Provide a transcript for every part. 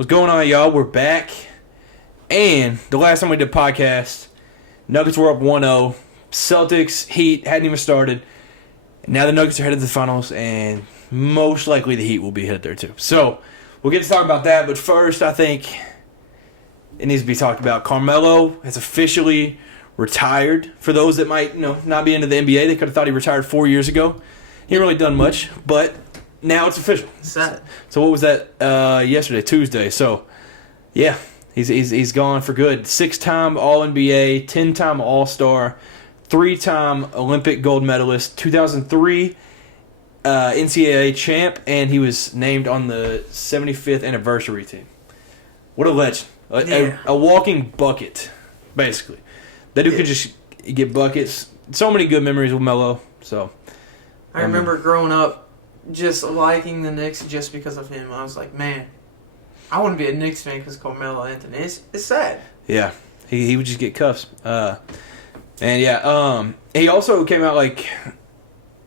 What's going on, y'all? We're back. And the last time we did a podcast, Nuggets were up 1-0. Celtics, Heat hadn't even started. Now the Nuggets are headed to the finals, and most likely the Heat will be headed there too. So we'll get to talk about that. But first, I think it needs to be talked about. Carmelo has officially retired. For those that might not be into the NBA, they could have thought he retired 4 years ago. He ain't really done much, but now it's official. Sad. So what was that? Yesterday, Tuesday. So yeah, he's gone for good. 6-time All-NBA, 10-time All-Star, 3-time Olympic gold medalist, 2003 NCAA champ, and he was named on the 75th anniversary team. What a legend! A walking bucket, basically. That dude could just get buckets. So many good memories with Melo. So I remember growing up just liking the Knicks just because of him. I was like, man, I want to be a Knicks fan because Carmelo Anthony. It's sad. Yeah, he would just get cuffs. He also came out like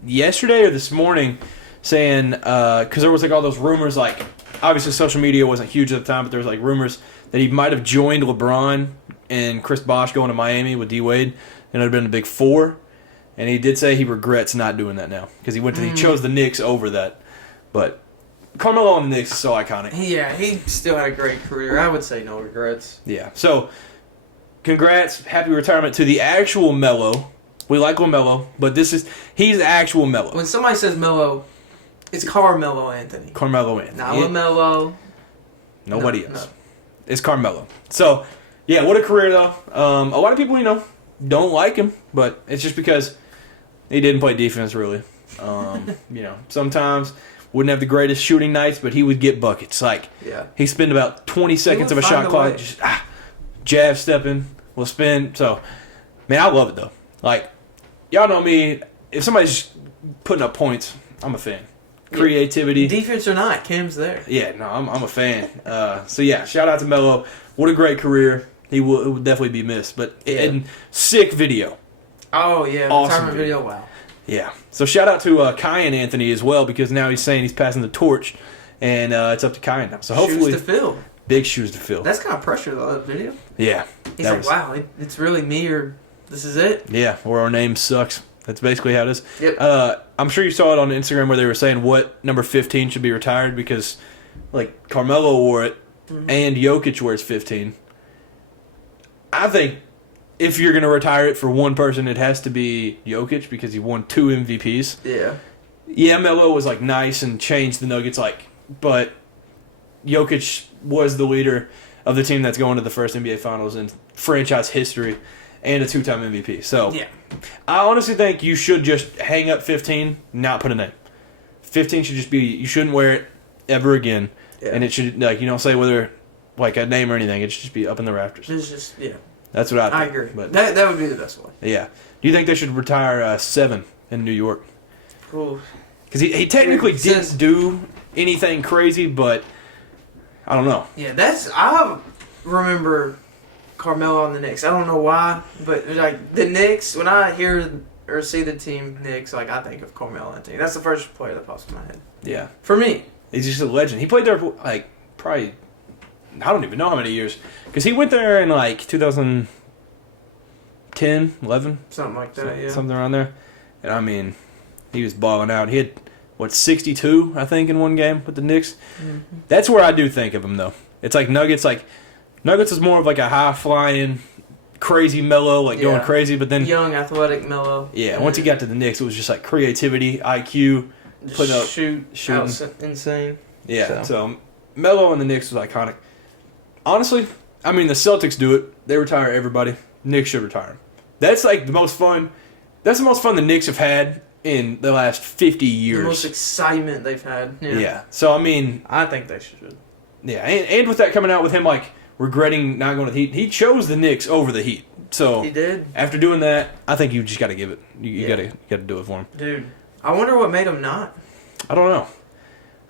yesterday or this morning saying, because there was like all those rumors, like obviously social media wasn't huge at the time, but there was like rumors that he might have joined LeBron and Chris Bosh going to Miami with D Wade, and it would have been a big four. And he did say he regrets not doing that now because he chose the Knicks over that. But Carmelo on the Knicks is so iconic. Yeah, he still had a great career. I would say no regrets. Yeah. So, congrats, happy retirement to the actual Melo. We like LaMelo, but he's the actual Melo. When somebody says Melo, it's Carmelo Anthony. Carmelo Anthony. Not LaMelo. Nobody else. No. It's Carmelo. So, yeah, what a career though. A lot of people, don't like him, but it's just because he didn't play defense really. Sometimes wouldn't have the greatest shooting nights, but he would get buckets. Like, he spent about 20 seconds of a shot clock, just jab stepping, will spin. So, man, I love it though. Like, y'all know me. If somebody's putting up points, I'm a fan. Creativity, defense or not, Cam's there. Yeah, no, I'm a fan. Shout out to Melo. What a great career. It would definitely be missed, but and sick video. Oh yeah, awesome retirement video. Wow. Yeah. So shout out to Kyan Anthony as well, because now he's saying he's passing the torch, and it's up to Kyan now. So hopefully, shoes to fill. Big shoes to fill. That's kind of pressure though. That video. Yeah. He's like, wow, it's really me, or this is it. Yeah, or our name sucks. That's basically how it is. Yep. I'm sure you saw it on Instagram where they were saying what number 15 should be retired because, like, Carmelo wore it and Jokic wears 15. I think if you're going to retire it for one person, it has to be Jokic because he won 2 MVPs. Yeah. Yeah, Melo was, like, nice and changed the Nuggets, but Jokic was the leader of the team that's going to the first NBA Finals in franchise history and a 2-time MVP. So, yeah. I honestly think you should just hang up 15, not put a name. 15 should just be, you shouldn't wear it ever again. Yeah. And it should, you don't say whether, a name or anything. It should just be up in the rafters. It's just, That's what I think. I agree. But that would be the best way. Yeah. Do you think they should retire 7 in New York? Cool. Because he technically didn't do anything crazy, but I don't know. Yeah, I remember Carmelo on the Knicks. I don't know why, but the Knicks, when I hear or see the team Knicks, I think of Carmelo Anthony. That's the first player that pops in my head. Yeah. For me. He's just a legend. He played there probably, I don't even know how many years. Because he went there in 2010, 11? Something like that, Something around there. And I mean, he was balling out. He had, 62, I think, in one game with the Knicks? Mm-hmm. That's where I do think of him, though. It's like Nuggets, Nuggets is more of a high-flying, crazy Melo, going crazy, but then... Young, athletic Melo. Yeah, once he got to the Knicks, it was just creativity, IQ, putting up... Shooting. Insane. Yeah, so Melo and the Knicks was iconic. Honestly, the Celtics do it. They retire everybody. Knicks should retire him. That's, the most fun... That's the most fun the Knicks have had in the last 50 years. The most excitement they've had. Yeah. So, I think they should. Yeah, and with that coming out with him, regretting not going to the Heat. He chose the Knicks over the Heat. So he did. After doing that, I think you just got to give it. You got to do it for him. Dude, I wonder what made him not. I don't know.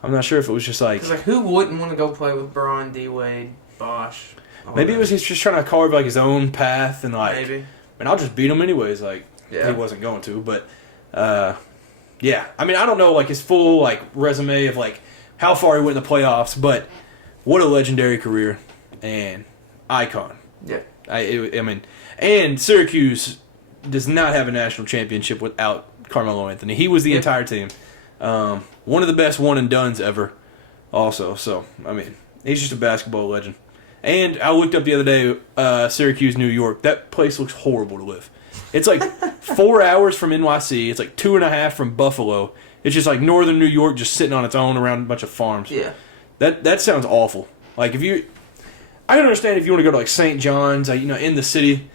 I'm not sure if it was just because who wouldn't want to go play with Bron, D Wade, Bosh? Maybe it was he's just trying to carve his own path and maybe. And I'll just beat him anyways. He wasn't going to, but yeah. I don't know his full resume of how far he went in the playoffs, but what a legendary career and icon. Yeah. I mean, and Syracuse does not have a national championship without Carmelo Anthony. He was the entire team. One of the best one-and-dones ever also. So, I mean, he's just a basketball legend. And I looked up the other day, Syracuse, New York. That place looks horrible to live. It's like 4 hours from NYC. It's like 2.5 from Buffalo. It's just like northern New York just sitting on its own around a bunch of farms. Yeah. That sounds awful. Like, I can understand if you want to go to like St. John's, like, in the city.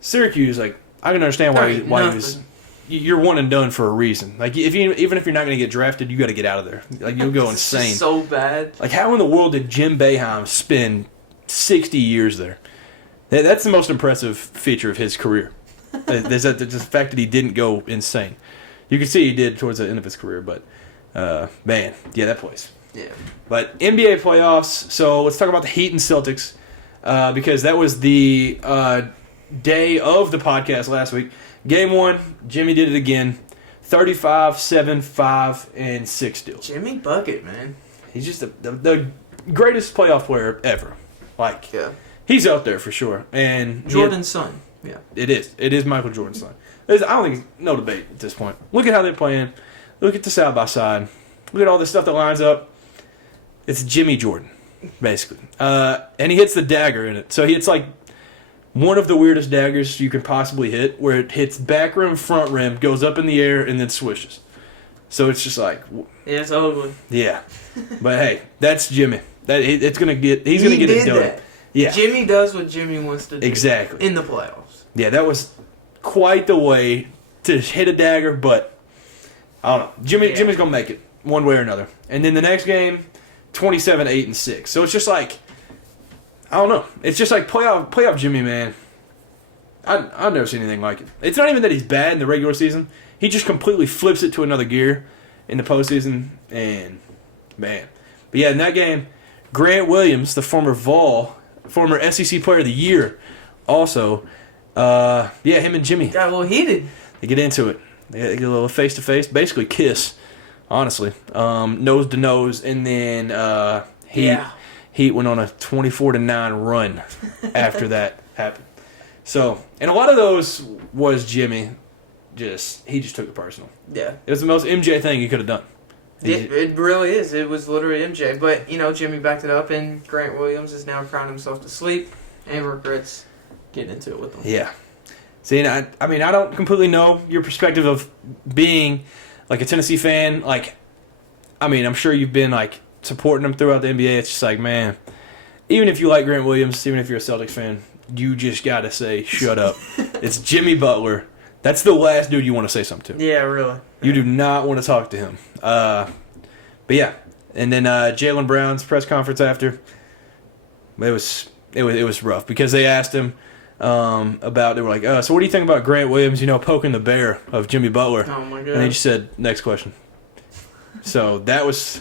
Syracuse, like, I can understand why he was. You're one and done for a reason. Like, even if you're not going to get drafted, you got to get out of there. Like, you'll go insane. So bad. Like, how in the world did Jim Boeheim spend 60 years there? That's the most impressive feature of his career. There's the fact that he didn't go insane. You can see he did towards the end of his career, but man, yeah, that place. Yeah. But NBA playoffs. So let's talk about the Heat and Celtics because that was the day of the podcast last week. Game 1, Jimmy did it again. 35, 7, 5, and 6 steals. Jimmy Bucket, man. He's just the greatest playoff player ever. Like, he's out there for sure. And Jordan's son. Yeah. It is. It is Michael Jordan's son. I don't think it's no debate at this point. Look at how they're playing. Look at the side-by-side. Look at all this stuff that lines up. It's Jimmy Jordan, basically. And he hits the dagger in it. So he hits like one of the weirdest daggers you can possibly hit, where it hits back rim, front rim, goes up in the air, and then swishes. So it's just like... Yeah, it's ugly. Yeah. But hey, that's Jimmy. He's gonna get it done. That. Yeah. Jimmy does what Jimmy wants to do. Exactly. In the playoffs. Yeah, that was quite the way to hit a dagger, but I don't know. Jimmy's gonna make it one way or another. And then the next game, 27, 8, and 6. So it's just like, I don't know. It's just like playoff Jimmy, man. I've never seen anything like it. It's not even that he's bad in the regular season. He just completely flips it to another gear in the postseason, and man. But yeah, in that game, Grant Williams, the former SEC Player of the Year, also, him and Jimmy got a little heated. They get into it. They get a little face-to-face, basically kiss, honestly. Nose to nose, and then Heat went on a 24-9 run after that happened. So, and a lot of those was Jimmy. He just took it personal. Yeah. It was the most MJ thing he could have done. It really is. It was literally MJ. But, Jimmy backed it up, and Grant Williams is now crying himself to sleep and regrets getting into it with them. Yeah. See, I don't completely know your perspective of being, like, a Tennessee fan. Like, I'm sure you've been, like, supporting them throughout the NBA. It's just like, man, even if you like Grant Williams, even if you're a Celtics fan, you just got to say, shut up. It's Jimmy Butler. That's the last dude you want to say something to. Yeah, really. You do not want to talk to him. But yeah, and then Jaylen Brown's press conference after, it was rough because they asked him about, they were like, so what do you think about Grant Williams, poking the bear of Jimmy Butler? Oh my God. And he just said, next question. So that was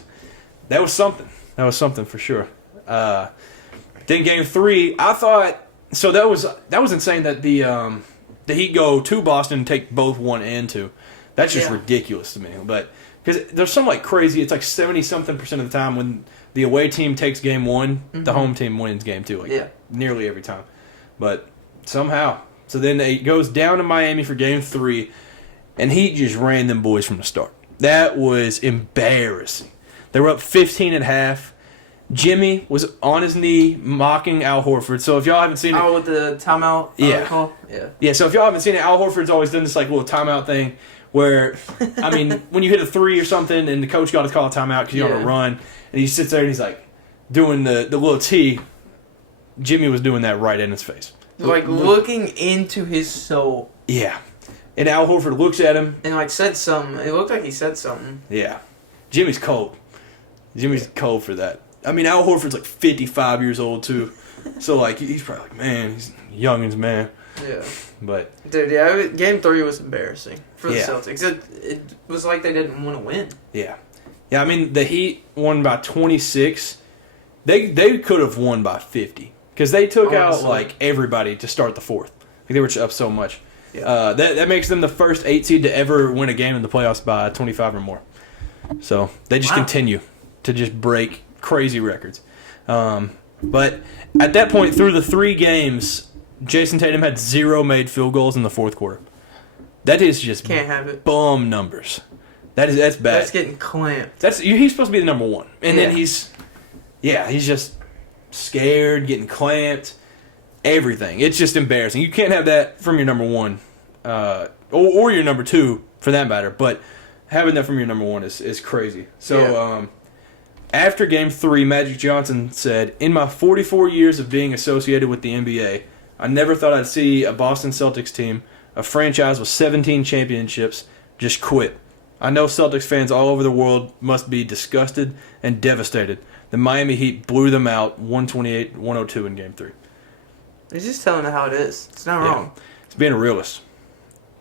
something. That was something for sure. Then game 3, I thought, so that was insane that the Heat go to Boston and take both 1 and 2. That's just ridiculous to me. But because there's some like crazy, it's like 70-something% of the time when the away team takes game 1, the home team wins game 2. Like nearly every time. But somehow. So then it goes down to Miami for game 3, and Heat just ran them boys from the start. That was embarrassing. They were up 15 at half. Jimmy was on his knee mocking Al Horford. So if y'all haven't seen it... Oh, with the timeout call? Yeah, so if y'all haven't seen it, Al Horford's always done this like little timeout thing where, when you hit a 3 or something and the coach got to call a timeout because you're on a run, and he sits there and he's like doing the little T, Jimmy was doing that right in his face. Like looking into his soul. Yeah. And Al Horford looks at him. And said something. It looked like he said something. Yeah. Jimmy's cold. Jimmy's cold for that. Al Horford's like 55 years old too, so he's probably like, man, he's youngins, man. Yeah. But dude, game 3 was embarrassing for the Celtics. It was like they didn't want to win. Yeah. The Heat won by 26. They could have won by 50 because they took out everybody to start the 4th. They were just up so much. Yeah. That makes them the first 8 seed to ever win a game in the playoffs by 25 or more. So they just continue to just break crazy records. But at that point, through the 3 games, Jason Tatum had 0 made field goals in the fourth quarter. That is just Can't have it. bum numbers. That's bad. That's getting clamped. He's supposed to be the number 1, and then he's just scared, getting clamped, everything. It's just embarrassing. You can't have that from your number 1, or your number 2 for that matter. But having that from your number 1 is crazy. So after Game 3, Magic Johnson said, "In my 44 years of being associated with the NBA, I never thought I'd see a Boston Celtics team, a franchise with 17 championships, just quit. I know Celtics fans all over the world must be disgusted and devastated. The Miami Heat blew them out 128-102 in Game 3. He's just telling it how it is. It's not wrong. It's being a realist.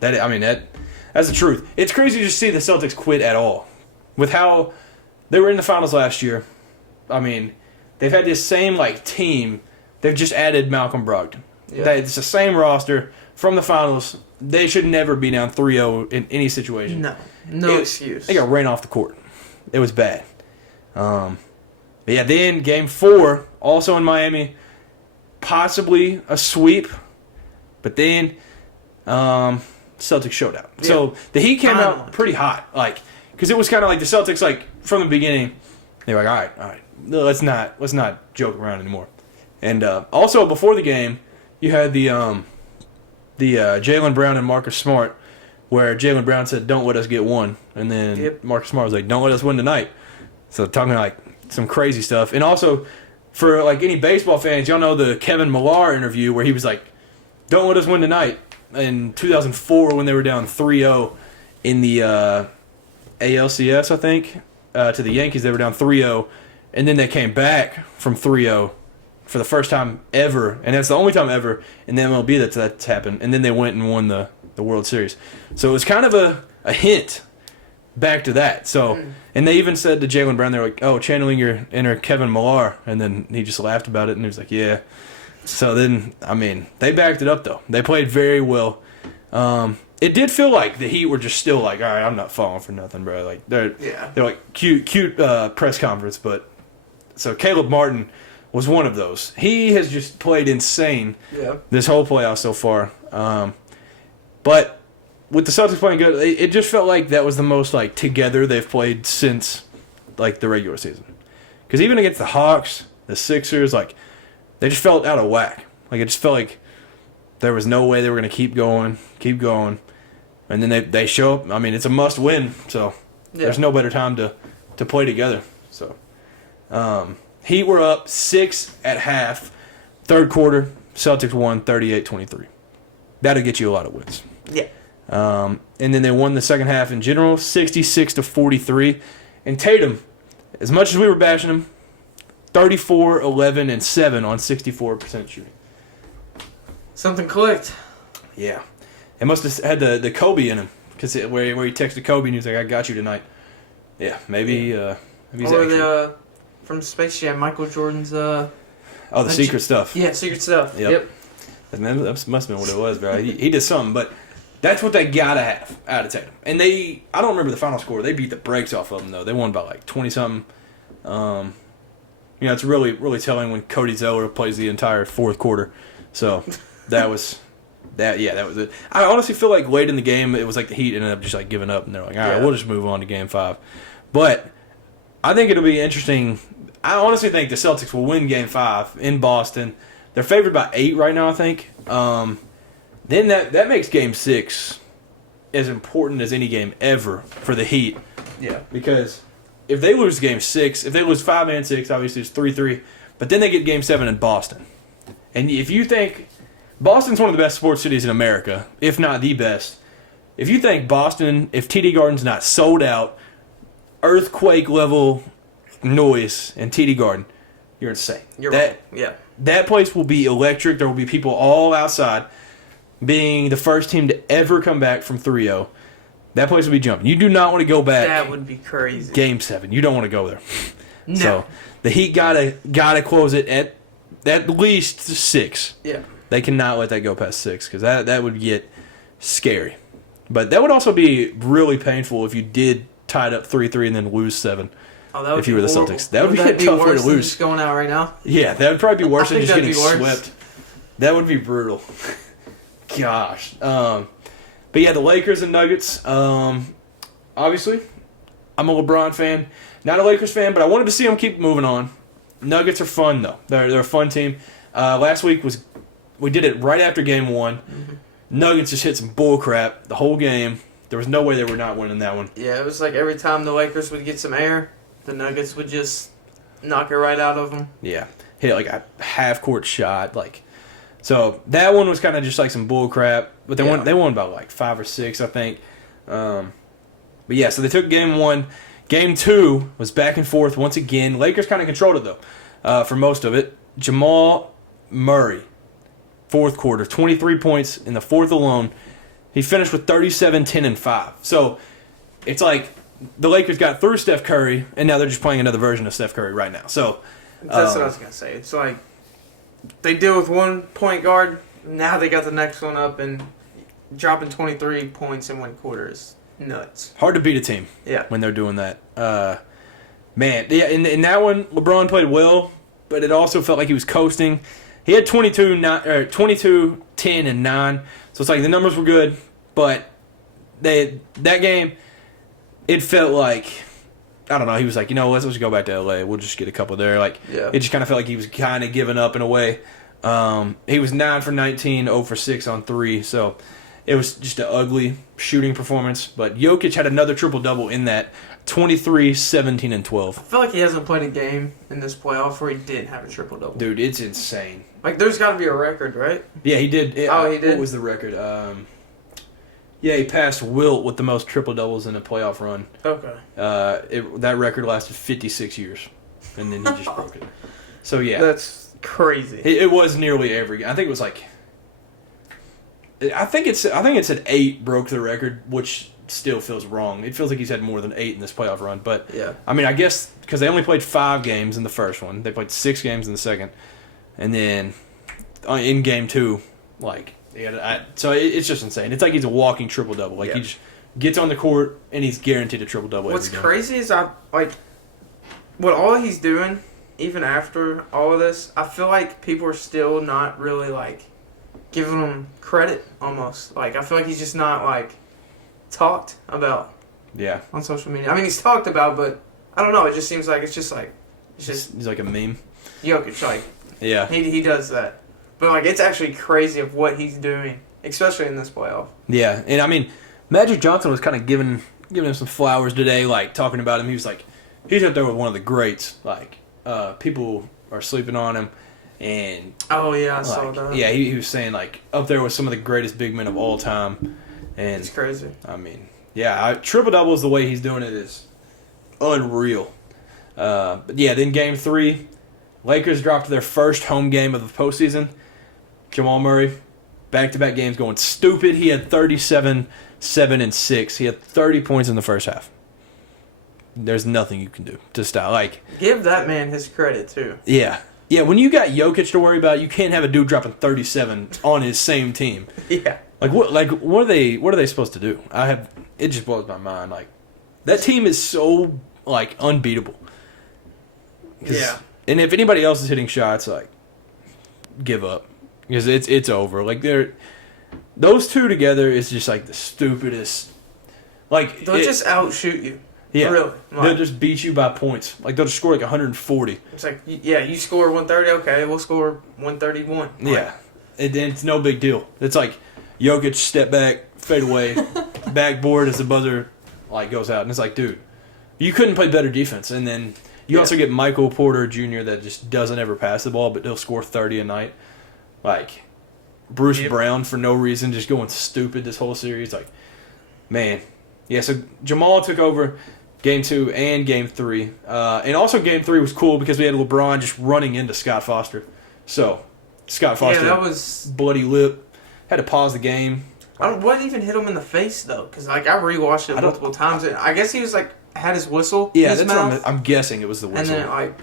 That's the truth. It's crazy to see the Celtics quit at all. With how they were in the finals last year, I mean, they've had this same team. They've just added Malcolm Brogdon. Yeah. It's the same roster from the finals. They should never be down 3-0 in any situation. No excuse. They got ran off the court. It was bad. But yeah, then Game 4, also in Miami, possibly a sweep. But then Celtics showed out. Yeah. So the Heat came out pretty hot. Because it was kind of like the Celtics, from the beginning, they were like, all right, let's not joke around anymore. And also before the game, you had the Jaylen Brown and Marcus Smart, where Jaylen Brown said, "Don't let us get one," and then Marcus Smart was like, "Don't let us win tonight." So talking some crazy stuff. And also for any baseball fans, y'all know the Kevin Millar interview where he was like, "Don't let us win tonight." In 2004, when they were down 3-0 in the ALCS, I think, to the Yankees, they were down 3-0, and then they came back from 3-0 for the first time ever, and that's the only time ever in the MLB that's happened. And then they went and won the World Series. So it was kind of a hint back to that. So, and they even said to Jaylen Brown, they were like, "Oh, channeling your inner Kevin Millar," and then he just laughed about it, and he was like, "Yeah." So then, they backed it up though. They played very well. It did feel like the Heat were just still like, "All right, I'm not falling for nothing, bro." They're like cute press conference, but so Caleb Martin was one of those. He has just played insane this whole playoff so far. But with the Celtics playing good, it just felt like that was the most together they've played since the regular season. Because even against the Hawks, the Sixers, they just felt out of whack. It just felt like there was no way they were going to keep going, and then they show up. It's a must win, so there's no better time to play together. So Heat were up 6 at half. Third quarter, Celtics won 38-23. That'll get you a lot of wins. Yeah. And then they won the second half in general, 66-43. And Tatum, as much as we were bashing him, 34, 11, and 7 on 64% shooting. Something clicked. Yeah. It must have had the Kobe in him, because where he texted Kobe and he was like, "I got you tonight." Yeah, maybe he's or from Space Jam, Michael Jordan's... the secret stuff. Yeah, secret stuff. Yep. And that must have been what it was, bro. He did something, but that's what they gotta have out of Tatum. And I don't remember the final score. They beat the brakes off of them, though. They won by 20-something. It's really, really telling when Cody Zeller plays the entire fourth quarter. So that was that. Yeah, that was it. I honestly feel like late in the game, it was the Heat ended up just giving up, and they're like, "All right, we'll just move on to Game 5." But I think it'll be interesting. I honestly think the Celtics will win Game 5 in Boston. They're favored by 8 right now, I think. Then that makes Game 6 as important as any game ever for the Heat. Yeah. Because if they lose Game 6, if they lose 5 and 6, obviously it's 3-3. But then they get Game 7 in Boston. And if you think Boston's one of the best sports cities in America, if not the best, if you think Boston, if TD Garden's not sold out, earthquake level noise in TD Garden, you're insane. You're right. Yeah. That place will be electric. There will be people all outside, being the first team to ever come back from 3-0. That place will be jumping. You do not want to go back. That would be crazy. Game 7. You don't want to go there. No. So the Heat gotta close it at least 6. Yeah. They cannot let that go past 6 because that would get scary. But that would also be really painful if you did tie it up 3-3 and then lose 7. Oh, that would if you be were the horrible. Celtics. That would be a tough way to worse than lose. just going out right now? Yeah, that would probably be worse than I just think getting that'd be worse. swept. That would be brutal. Gosh. But yeah, the Lakers and Nuggets. Obviously, I'm a LeBron fan. Not a Lakers fan, but I wanted to see them keep moving on. Nuggets are fun, though. They're a fun team. Last week we did it right after Game 1. Mm-hmm. Nuggets just hit some bull crap the whole game. There was no way they were not winning that one. Yeah, it was like every time the Lakers would get some air, the Nuggets would just knock it right out of them. Yeah, hit like a half-court shot. So that one was kind of just like some bull crap. But they won about like 5 or 6, I think. But yeah, so they took Game 1. Game 2 was back and forth once again. Lakers kind of controlled it, though, for most of it. Jamal Murray, fourth quarter, 23 points in the fourth alone. He finished with 37, 10, and 5. So it's like the Lakers got through Steph Curry, and now they're just playing another version of Steph Curry right now. So that's what I was going to say. It's like they deal with one point guard, now they got the next one up, and dropping 23 points in one quarter is nuts. Hard to beat a team when they're doing that. Man, yeah, in that one, LeBron played well, but it also felt like he was coasting. He had 22, 10, and 9. So it's like the numbers were good, but that game, it felt like, I don't know, he was like, let's just go back to L.A. We'll just get a couple there. It just kind of felt like he was kind of giving up in a way. He was 9 for 19, 0 for 6 on 3, so it was just an ugly shooting performance. But Jokic had another triple-double in that, 23, 17, and 12. I feel like he hasn't played a game in this playoff where he didn't have a triple-double. Dude, it's insane. Like, there's got to be a record, right? Yeah, he did. He did? What was the record? Yeah, he passed Wilt with the most triple-doubles in a playoff run. Okay. That record lasted 56 years, and then he just broke it. So, yeah. That's crazy. It was nearly every game. I think it was like... I think it said 8 broke the record, which still feels wrong. It feels like he's had more than 8 in this playoff run. But, yeah. I mean, I guess because they only played 5 games in the first one. They played 6 games in the second. And then in Game 2, so it's just insane. It's like he's a walking triple-double. He just gets on the court, and he's guaranteed a triple-double every game. What's crazy is what all he's doing, even after all of this, I feel like people are still not really, giving him credit, almost. I feel like he's just not, talked about on social media. I mean, he's talked about, but I don't know. It just seems like it's just he's like a meme. Jokic, yeah, he does that. But, it's actually crazy of what he's doing, especially in this playoff. Yeah, and, I mean, Magic Johnson was kind of giving him some flowers today, talking about him. He was he's up there with one of the greats. People are sleeping on him. And oh, yeah, I saw that. Yeah, he was saying, up there with some of the greatest big men of all time. And it's crazy. I mean, yeah, triple-double is the way he's doing it is unreal. But, yeah, then Game 3, Lakers dropped their first home game of the postseason. Jamal Murray, back-to-back games going stupid. He had 37, 7, and 6. He had 30 points in the first half. There's nothing you can do to stop. Give that man his credit, too. Yeah. Yeah, when you got Jokic to worry about, you can't have a dude dropping 37 on his same team. Yeah. What are they supposed to do? It just blows my mind. That team is so unbeatable. Yeah. And if anybody else is hitting shots, give up. Because it's over. Those two together is just the stupidest. They'll just outshoot you. Yeah. Really. They'll just beat you by points. They'll just score 140. It's you score 130, okay, we'll score 131. Yeah. And then it's no big deal. It's Jokic, step back, fade away, backboard as the buzzer goes out. And it's dude, you couldn't play better defense. And then you also get Michael Porter Jr. that just doesn't ever pass the ball, but he'll score 30 a night. Bruce Brown for no reason, just going stupid this whole series. Man. Yeah, so Jamal took over Game 2 and Game 3. And also Game 3 was cool because we had LeBron just running into Scott Foster. So, Scott Foster, that was bloody lip, had to pause the game. What even hit him in the face, though? Because, I rewatched it multiple times. And I guess he was, had his whistle in his mouth. What I'm guessing it was the whistle. And then,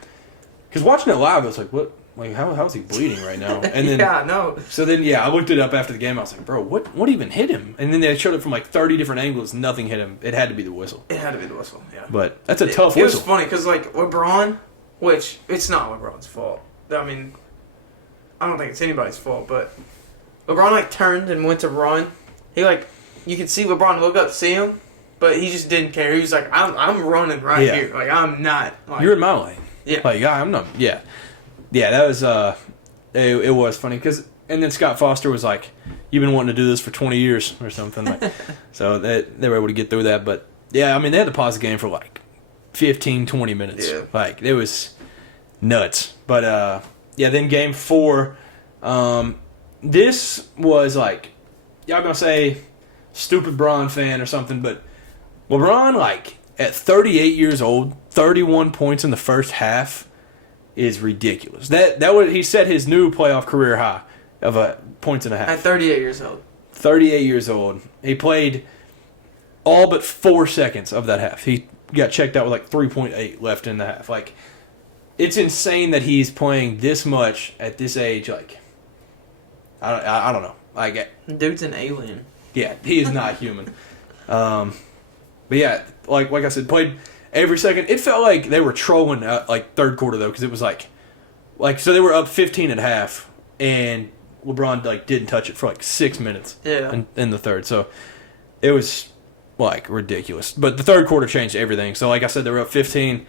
because watching it live, I was what? like, how's he bleeding right now? And then yeah, no. So then, I looked it up after the game. I was like, bro, what even hit him? And then they showed it from like 30 different angles. Nothing hit him. It had to be the whistle. It had to be the whistle. Yeah. But that's a tough It whistle. was funny because like LeBron, which it's not LeBron's fault. I mean, I don't think it's anybody's fault, but LeBron like turned and went to run. He like, you could see LeBron look up, see him, but he just didn't care. He was like, I'm running right here. Like I'm not. Like, you're in my lane. Yeah. Like I'm not. Yeah. Yeah. That was it was funny because and then Scott Foster was like, you've been wanting to do this for 20 years or something. Like, so they were able to get through that. But yeah, I mean they had to pause the game for like 15, 20 minutes. Yeah. Like it was nuts. But then game 4. This was like, y'all gonna say stupid Bron fan or something, but LeBron, like, at 38 years old, 31 points in the first half is ridiculous. He set his new playoff career high of points and a half. At 38 years old. 38 years old. He played all but 4 seconds of that half. He got checked out with like 3.8 left in the half. Like, it's insane that he's playing this much at this age. Like, I don't know. Like, Dude's an alien. yeah, he is not human. But yeah, like I said, played every second. It felt like they were trolling like third quarter though, because it was like so they were up 15 at half, and LeBron like didn't touch it for like 6 minutes. Yeah. In the third, so it was like ridiculous. But the third quarter changed everything. So like I said, they were up 15.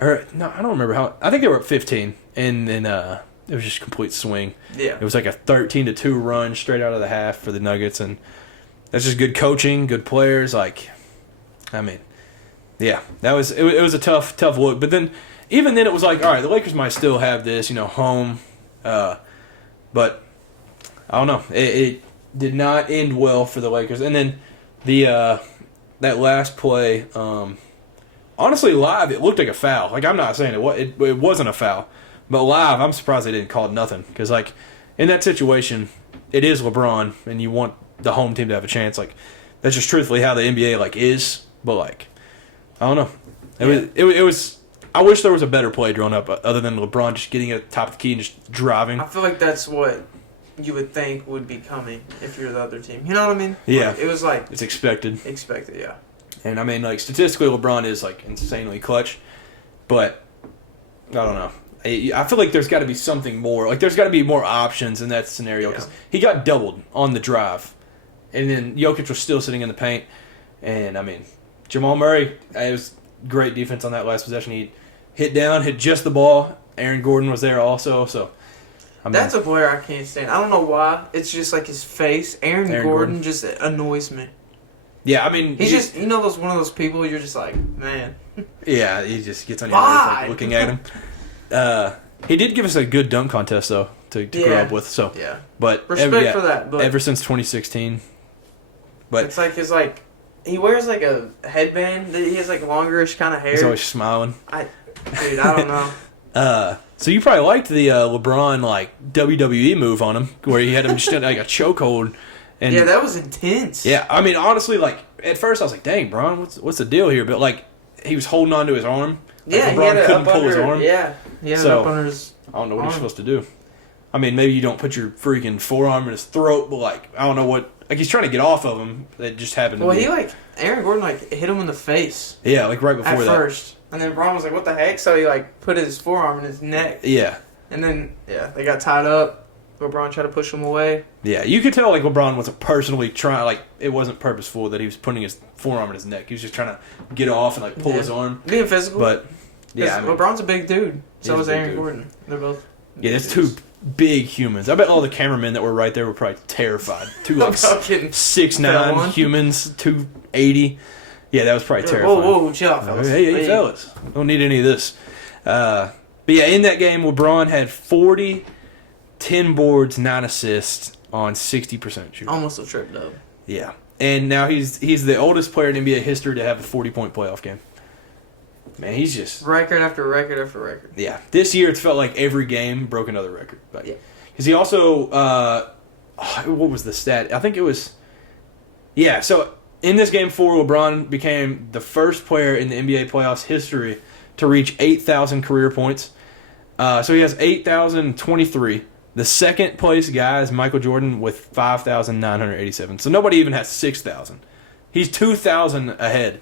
Or no, I don't remember how. I think they were up 15, and then it was just a complete swing. Yeah. It was like a 13-2 run straight out of the half for the Nuggets, and that's just good coaching, good players. Like, I mean, yeah, it was a tough look. But then, even then, it was like, all right, the Lakers might still have this, home, but I don't know. It did not end well for the Lakers. And then that last play, honestly, live it looked like a foul. Like, I'm not saying it wasn't a foul, but live, I'm surprised they didn't call it nothing, because like in that situation, it is LeBron, and you want the home team to have a chance. Like, that's just truthfully how the NBA like is. But like, I don't know. It was. I wish there was a better play drawn up other than LeBron just getting at the top of the key and just driving. I feel like that's what you would think would be coming if you're the other team. You know what I mean? Yeah. Like, it was like It's expected. Yeah. And I mean, like, statistically, LeBron is like insanely clutch, but I don't know. I feel like there's got to be something more. Like, there's got to be more options in that scenario, because he got doubled on the drive, and then Jokic was still sitting in the paint. And I mean, Jamal Murray, it was great defense on that last possession. He hit just the ball. Aaron Gordon was there also. So I mean, that's a player I can't stand. I don't know why. It's just like his face. Aaron Gordon just annoys me. Yeah, I mean, he's just one of those people. You're just like, man. Yeah, he just gets on your nerves like, looking at him. He did give us a good dunk contest though to grow up with. So yeah, but respect for that. But ever since 2016, but it's like he wears like a headband. He has like longerish kind of hair. He's always smiling. I don't know. So you probably liked the LeBron like WWE move on him, where he had him just like a chokehold. And yeah, that was intense. Yeah, I mean, honestly, like at first I was like, "Dang, Bron, what's the deal here?" But like, he was holding on to his arm. Like, yeah, LeBron couldn't pull his arm. Yeah, he had it up under his. I don't know what he's supposed to do. I mean, maybe you don't put your freaking forearm in his throat, but like, I don't know what. Like, he's trying to get off of him. It just happened. Well, Aaron Gordon hit him in the face. Yeah, like right before at first, and then Bron was like, "What the heck?" So he like put his forearm in his neck. Yeah. And then they got tied up. LeBron tried to push him away. Yeah, you could tell like LeBron wasn't personally trying. Like, it wasn't purposeful that he was putting his forearm in his neck. He was just trying to get off and like pull his arm. Being physical. But yeah, I mean, LeBron's a big dude. So is Aaron Gordon. They're both. Yeah, there's two big humans. I bet all the cameramen that were right there were probably terrified. Two like 6'9" humans, 280. Yeah, that was probably terrifying. Whoa, chill out, fellas. Hey, fellas. Don't need any of this. But yeah, in that game, LeBron had 40, 10 boards, 9 assists on 60% shooting. Almost a trip, though. Yeah. And now he's the oldest player in NBA history to have a 40-point playoff game. Man, he's just... Record after record after record. Yeah. This year, it's felt like every game broke another record. But yeah. Because he also... what was the stat? I think it was... Yeah, so in this game 4, LeBron became the first player in the NBA playoffs history to reach 8,000 career points. So he has 8,023. The second place guy is Michael Jordan with 5,987. So nobody even has 6,000. He's 2,000 ahead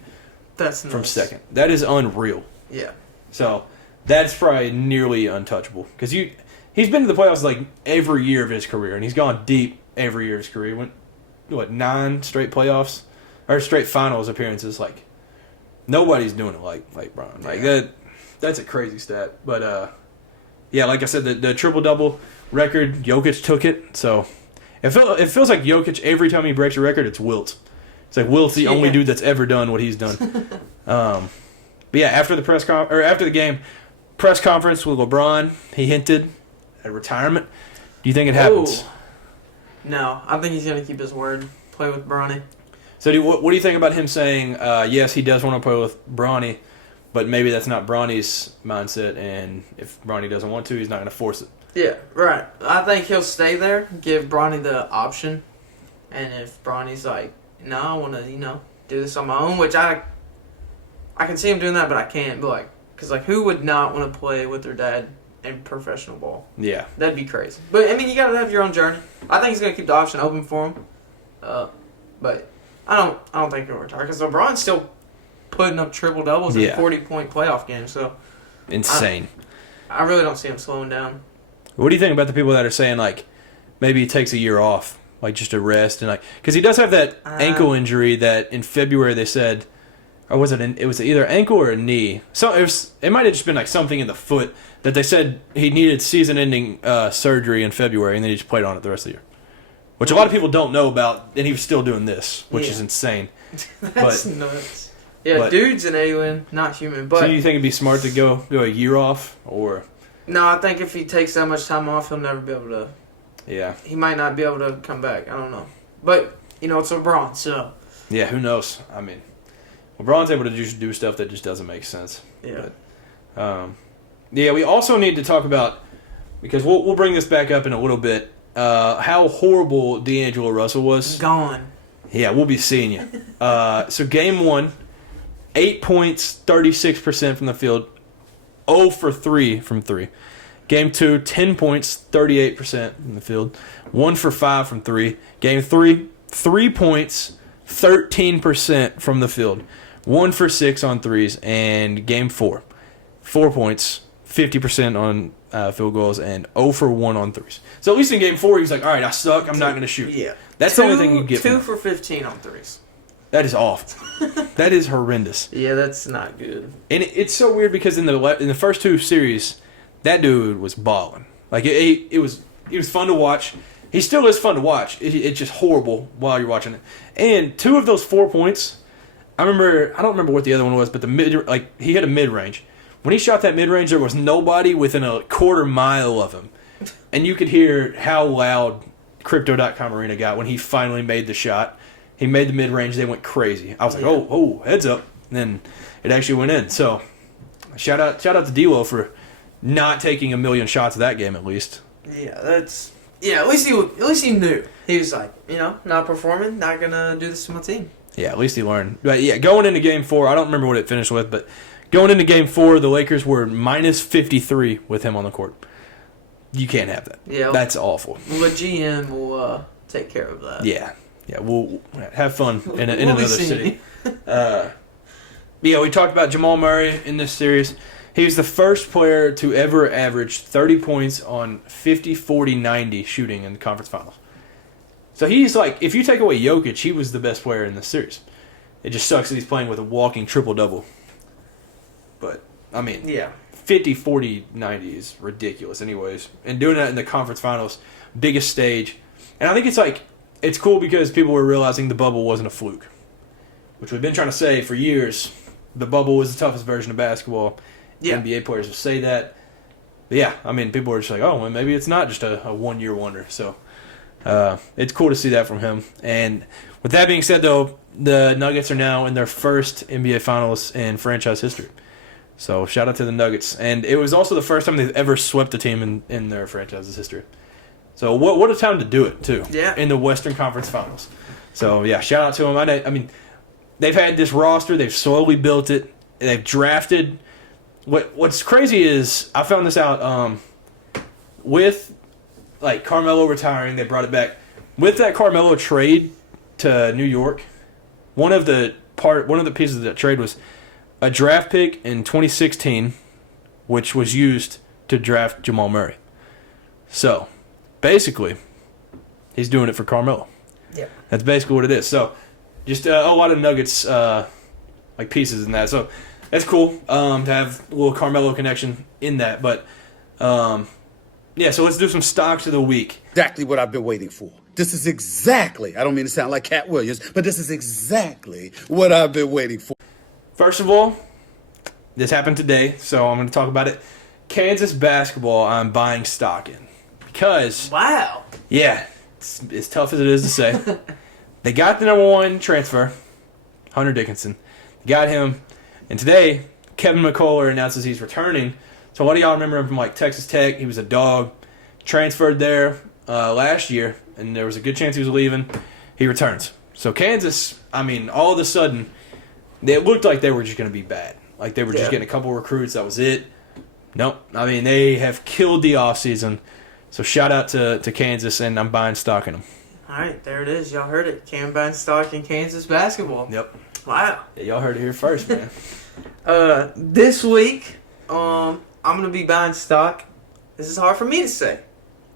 That's from nuts. second. That is unreal. Yeah. So that's probably nearly untouchable because he's been to the playoffs like every year of his career, and he's gone deep every year of his career. He went 9 straight playoffs or straight finals appearances. Like nobody's doing it like Bron. Like that's a crazy stat. But yeah, like I said, the triple double record, Jokic took it. So it feels like Jokic every time he breaks a record, it's Wilt. It's like Wilt's the only dude that's ever done what he's done. But yeah, after the game press conference with LeBron, he hinted at retirement. Do you think it happens? Ooh. No, I think he's gonna keep his word. Play with Bronny. So what do you think about him saying, yes, he does want to play with Bronny, but maybe that's not Bronny's mindset, and if Bronny doesn't want to, he's not going to force it. Yeah, right. I think he'll stay there, give Bronny the option, and if Bronny's like, no, I want to, do this on my own, which I can see him doing that, but I can't. But like, because like, who would not want to play with their dad in professional ball? Yeah, that'd be crazy. But I mean, you gotta have your own journey. I think he's gonna keep the option open for him, but I don't think he'll retire because LeBron's still putting up triple doubles in 40-point playoff games. So insane. I really don't see him slowing down. What do you think about the people that are saying like maybe he takes a year off, like just a rest, and like because he does have that ankle injury that in February they said, or was it was either ankle or a knee? So it might have just been like something in the foot that they said he needed season-ending surgery in February, and then he just played on it the rest of the year, which a lot of people don't know about, and he was still doing this, which is insane. That's nuts. Yeah, dude's an alien, not human. But so do you think it'd be smart to go a year off, or? No, I think if he takes that much time off, he'll never be able to. Yeah. He might not be able to come back. I don't know. But, it's LeBron, so. Yeah, who knows? I mean, LeBron's able to do stuff that just doesn't make sense. Yeah. But, yeah, we also need to talk about, because we'll bring this back up in a little bit, how horrible D'Angelo Russell was. Gone. Yeah, we'll be seeing you. So game 1, 8 points, 36% from the field, 0 for 3 from 3. Game 2, 10 points, 38% from the field, 1 for 5 from 3. Game 3, 3 points, 13% from the field, 1 for 6 on threes. And game 4, 4 points, 50% on field goals, and 0 for 1 on threes. So at least in game 4, he's like, all right, I suck, I'm not going to shoot. Yeah. That's the only thing you get 2 for 15 on threes. That is awful. That is horrendous. Yeah, that's not good. And it's so weird because in the first 2 series, that dude was balling. Like it was fun to watch. He still is fun to watch. It's just horrible while you're watching it. And 2 of those 4 points, I don't remember what the other one was, but he hit a mid range. When he shot that mid range, there was nobody within a quarter mile of him, and you could hear how loud Crypto.com Arena got when he finally made the shot. He made the mid-range. They went crazy. I was like, oh, heads up. And then it actually went in. So shout out to D-Lo for not taking a million shots that game at least. Yeah, at least he knew. He was like, not performing, not gonna do this to my team. Yeah, at least he learned. But yeah, going into game 4, I don't remember what it finished with, but going into game 4, the Lakers were minus 53 with him on the court. You can't have that. Yeah, that's awful. The GM will take care of that. Yeah. Yeah, we'll have fun in another city. Yeah, we talked about Jamal Murray in this series. He was the first player to ever average 30 points on 50, 40, 90 shooting in the conference finals. So he's like, if you take away Jokic, he was the best player in this series. It just sucks that he's playing with a walking triple-double. But, I mean, 50, 40, 90 is ridiculous anyways. And doing that in the conference finals, biggest stage. And I think it's cool because people were realizing the bubble wasn't a fluke, which we've been trying to say for years. The bubble was the toughest version of basketball. Yeah. NBA players will say that. But yeah, I mean, people are just like, oh, well, maybe it's not just a one-year wonder. So it's cool to see that from him. And with that being said, though, the Nuggets are now in their first NBA Finals in franchise history. So shout out to the Nuggets. And it was also the first time they've ever swept a team in their franchise's history. So what a time to do it, too, in the Western Conference Finals. So, yeah, shout out to them. I mean, they've had this roster. They've slowly built it. They've drafted what's crazy is I found this out with like Carmelo retiring. They brought it back with that Carmelo trade to New York. One of the pieces of that trade was a draft pick in 2016, which was used to draft Jamal Murray. So, basically, he's doing it for Carmelo. Yeah. That's basically what it is. So, just a lot of Nuggets, like pieces in that. So, that's cool to have a little Carmelo connection in that. But, yeah, so let's do some stocks of the week. Exactly what I've been waiting for. This is exactly, I don't mean to sound like Cat Williams, but this is exactly what I've been waiting for. First of all, this happened today, so I'm going to talk about it. Kansas basketball, I'm buying stock in. Because, Wow. yeah, it's as tough as it is to say. They got the number one transfer, Hunter Dickinson. They got him. And today, Kevin McCullough announces he's returning. So a lot of y'all remember him from like Texas Tech. He was a dog. Transferred there last year, and there was a good chance he was leaving. He returns. So Kansas, I mean, all of a sudden, it looked like they were just going to be bad. Like they were just getting a couple recruits. That was it. Nope. I mean, they have killed the offseason. So shout out to Kansas, and I'm buying stock in them. All right, there it is. Y'all heard it. Cam buying stock in Kansas basketball. Yep. Wow. Yeah, y'all heard it here first, man. This week, I'm going to be buying stock. This is hard for me to say.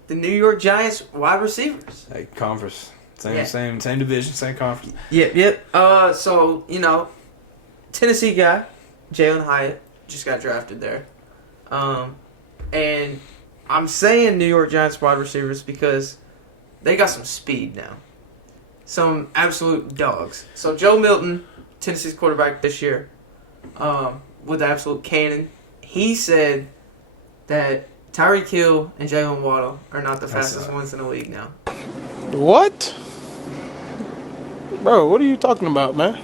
The New York Giants wide receivers. Hey, conference. Same division, same conference. Yep. So, Tennessee guy, Jalen Hyatt, just got drafted there. And I'm saying New York Giants wide receivers because they got some speed now. Some absolute dogs. So Joe Milton, Tennessee's quarterback this year, with the absolute cannon, he said that Tyreek Hill and Jalen Waddle are not the fastest ones in the league now. What? Bro, what are you talking about, man?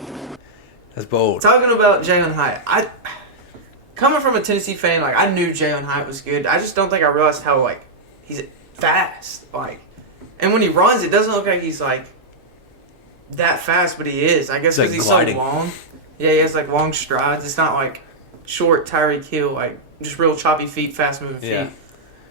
That's bold. Talking about Jalen Hyatt, coming from a Tennessee fan, I knew Jalen Hyatt was good. I just don't think I realized how, he's fast. And when he runs, it doesn't look like he's, that fast, but he is. I guess because he's gliding. So long. Yeah, he has, long strides. It's not, short Tyreek Hill, just real choppy feet, fast-moving feet.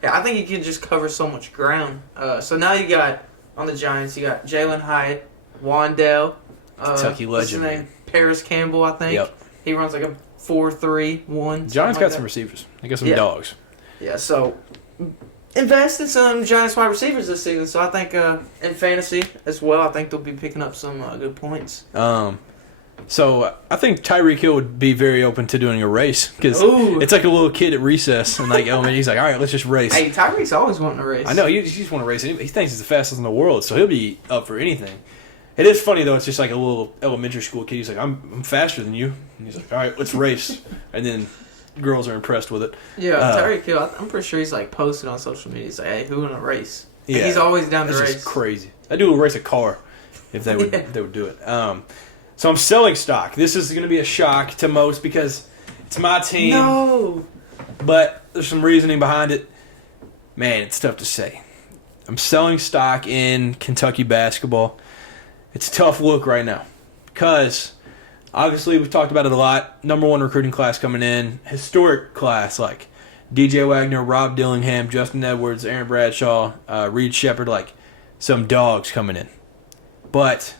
Yeah, I think he can just cover so much ground. So now you got, on the Giants, you got Jalen Hyatt, Wandale. Kentucky legend. What's his name? Paris Campbell, I think. Yep. He runs a 4-3-1. Giants got some receivers. They got some dogs. Yeah, so invest in some Giants wide receivers this season. So I think in fantasy as well, I think they'll be picking up some good points. So I think Tyreek Hill would be very open to doing a race because it's like a little kid at recess and he's like, all right, let's just race. Hey, Tyreek's always wanting to race. I know he just want to race. He thinks he's the fastest in the world, so he'll be up for anything. It is funny though. It's just like a little elementary school kid. He's like, I'm faster than you. And he's like, all right, let's race. And then girls are impressed with it. Yeah, Tyreek Hill. I'm pretty sure he's posted on social media. He's like, hey, who want to race? Yeah, he's always down to race. race. That's crazy. I do race a car if they would they would do it. So I'm selling stock. This is going to be a shock to most because it's my team. No. But there's some reasoning behind it. Man, it's tough to say. I'm selling stock in Kentucky basketball. It's a tough look right now because obviously we've talked about it a lot. Number one recruiting class coming in. Historic class like DJ Wagner, Rob Dillingham, Justin Edwards, Aaron Bradshaw, Reed Shepard, some dogs coming in. But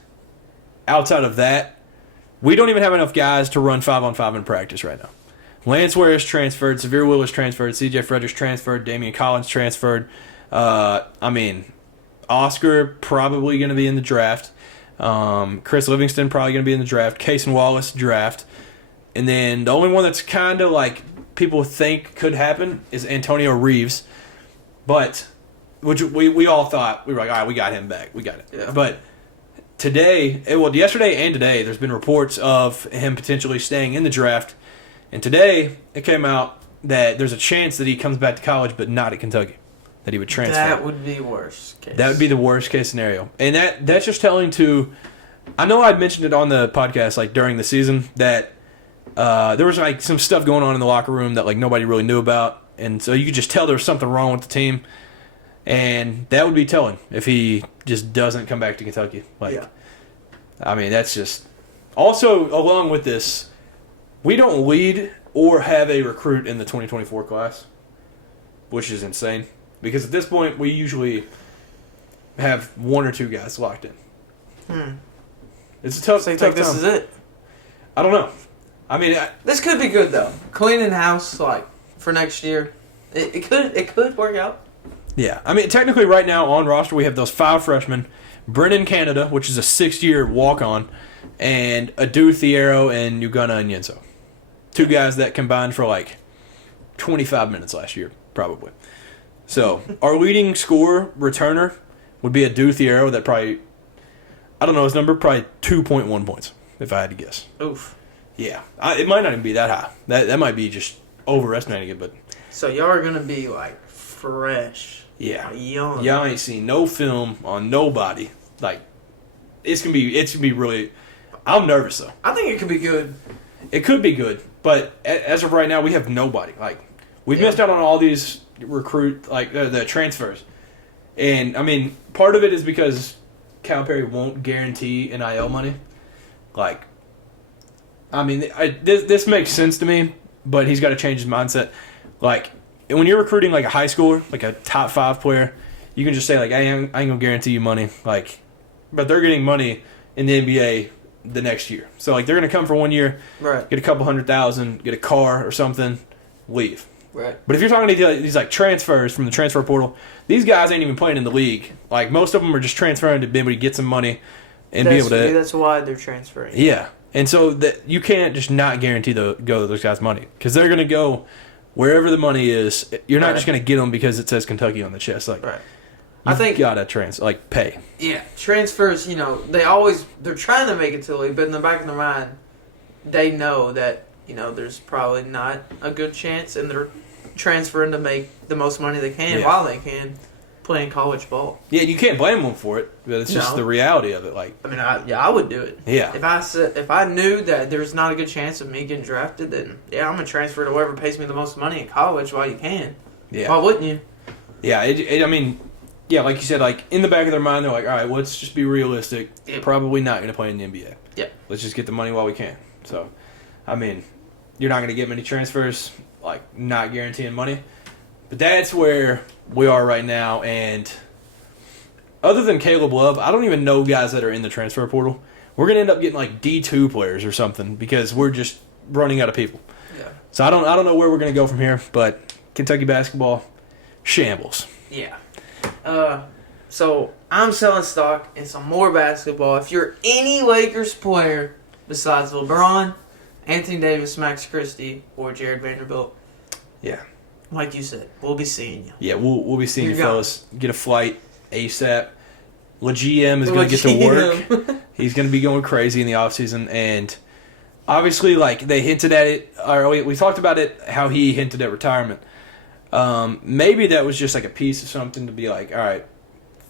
outside of that, we don't even have enough guys to run 5-on-5 in practice right now. Lance Ware is transferred, Severe Will is transferred, CJ Fredericks transferred, Damian Collins transferred. Oscar probably going to be in the draft. Chris Livingston probably going to be in the draft. Cason Wallace draft. And then the only one that's kind of people think could happen is Antonio Reeves. But, which we all thought, we were like, all right, we got him back. We got it. Yeah. But yesterday and today, there's been reports of him potentially staying in the draft. And today, it came out that there's a chance that he comes back to college, but not at Kentucky. That he would transfer. That would be worst case. That would be the worst case scenario. And that's just telling to... I know I'd mentioned it on the podcast during the season that there was some stuff going on in the locker room that nobody really knew about. And so you could just tell there was something wrong with the team. And that would be telling if he just doesn't come back to Kentucky. That's just... Also, along with this, we don't lead or have a recruit in the 2024 class, which is insane. Because at this point, we usually have one or two guys locked in. It's a tough. So you tough think this time. is it? I don't know. I mean, This could be good though. Cleaning house like for next year. It could work out. yeah. I mean, technically, right now on roster we have those 5 freshmen: Brennan Canada, which is a 6-year walk-on, and Adu Thiero and Ugonna Nyenso. 2 guys that combined for like 25 minutes last year, probably. So our leading scorer returner would be Adu Thiero. That probably, I don't know his number, probably 2.1 points if I had to guess. Oof. Yeah, it might not even be that high. That might be just overestimating it, but So y'all are gonna be like fresh. yeah, Like, young. y'all ain't seen no film on nobody. Like it's gonna be really. I'm nervous though. I think it could be good. It could be good, but as of right now, we have nobody. Like we've missed out on all these the transfers, and I mean part of it is because Calipari won't guarantee NIL money. Like, I mean, this makes sense to me, but he's got to change his mindset. Like, when you're recruiting like a high schooler, like a top 5 player, you can just say like, I ain't gonna guarantee you money. Like, but they're getting money in the NBA the next year. So like, they're gonna come for 1 year, Right. get a couple $100,000, get a car or something, leave. Right. But if you're talking to these like transfers from the transfer portal, these guys ain't even playing in the league. Like most of them are just transferring to be able to get some money and be able to. That's why they're transferring. Yeah, and so that you can't just not guarantee go to those guys' money because they're gonna go wherever the money is. You're not just gonna get them because it says Kentucky on the chest. Like, Right. I I think gotta pay. Yeah, transfers. They're trying to make it to the league, but in the back of their mind, they know that there's probably not a good chance, and they're transferring to make the most money they can while they can playing college ball. Yeah, you can't blame them for it, but it's just the reality of it. Like, I mean, I would do it. Yeah. If I knew that there's not a good chance of me getting drafted, then I'm gonna transfer to whoever pays me the most money in college while you can. yeah, Why wouldn't you? yeah. I mean, yeah, like you said, like in the back of their mind, they're like, all right, let's just be realistic. Yeah. Probably not gonna play in the NBA. Yeah. Let's just get the money while we can. So, I mean, you're not gonna get many transfers, like not guaranteeing money. But that's where we are right now, and other than Caleb Love, I don't even know guys that are in the transfer portal. We're gonna end up getting like D2 players or something because we're just running out of people. Yeah. So I don't know where we're gonna go from here, but Kentucky basketball shambles. Yeah. So I'm selling stock in some more basketball. If you're any Lakers player besides LeBron, Anthony Davis, Max Christie, or Jared Vanderbilt, Yeah. like you said, we'll be seeing you. Yeah, we'll be seeing you You're gone. fellas get a flight ASAP. LeGM is going to get to work. He's going to be going crazy in the offseason, and obviously, like they hinted at it, or we talked about it, how he hinted at retirement. Maybe that was just like a piece of something to be like, all right,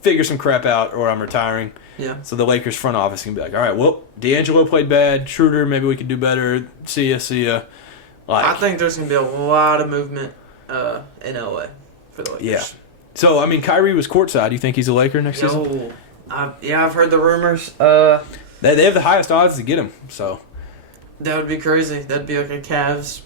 figure some crap out, or I'm retiring. Yeah. So the Lakers front office can be like, all right, well, D'Angelo played bad. Schroeder, maybe we could do better. See ya. Like, I think there's going to be a lot of movement in LA for the Lakers. yeah. So, I mean, Kyrie was courtside. Do you think he's a Laker next season? I've heard the rumors. They have the highest odds to get him. So That would be crazy. That'd be like a Cavs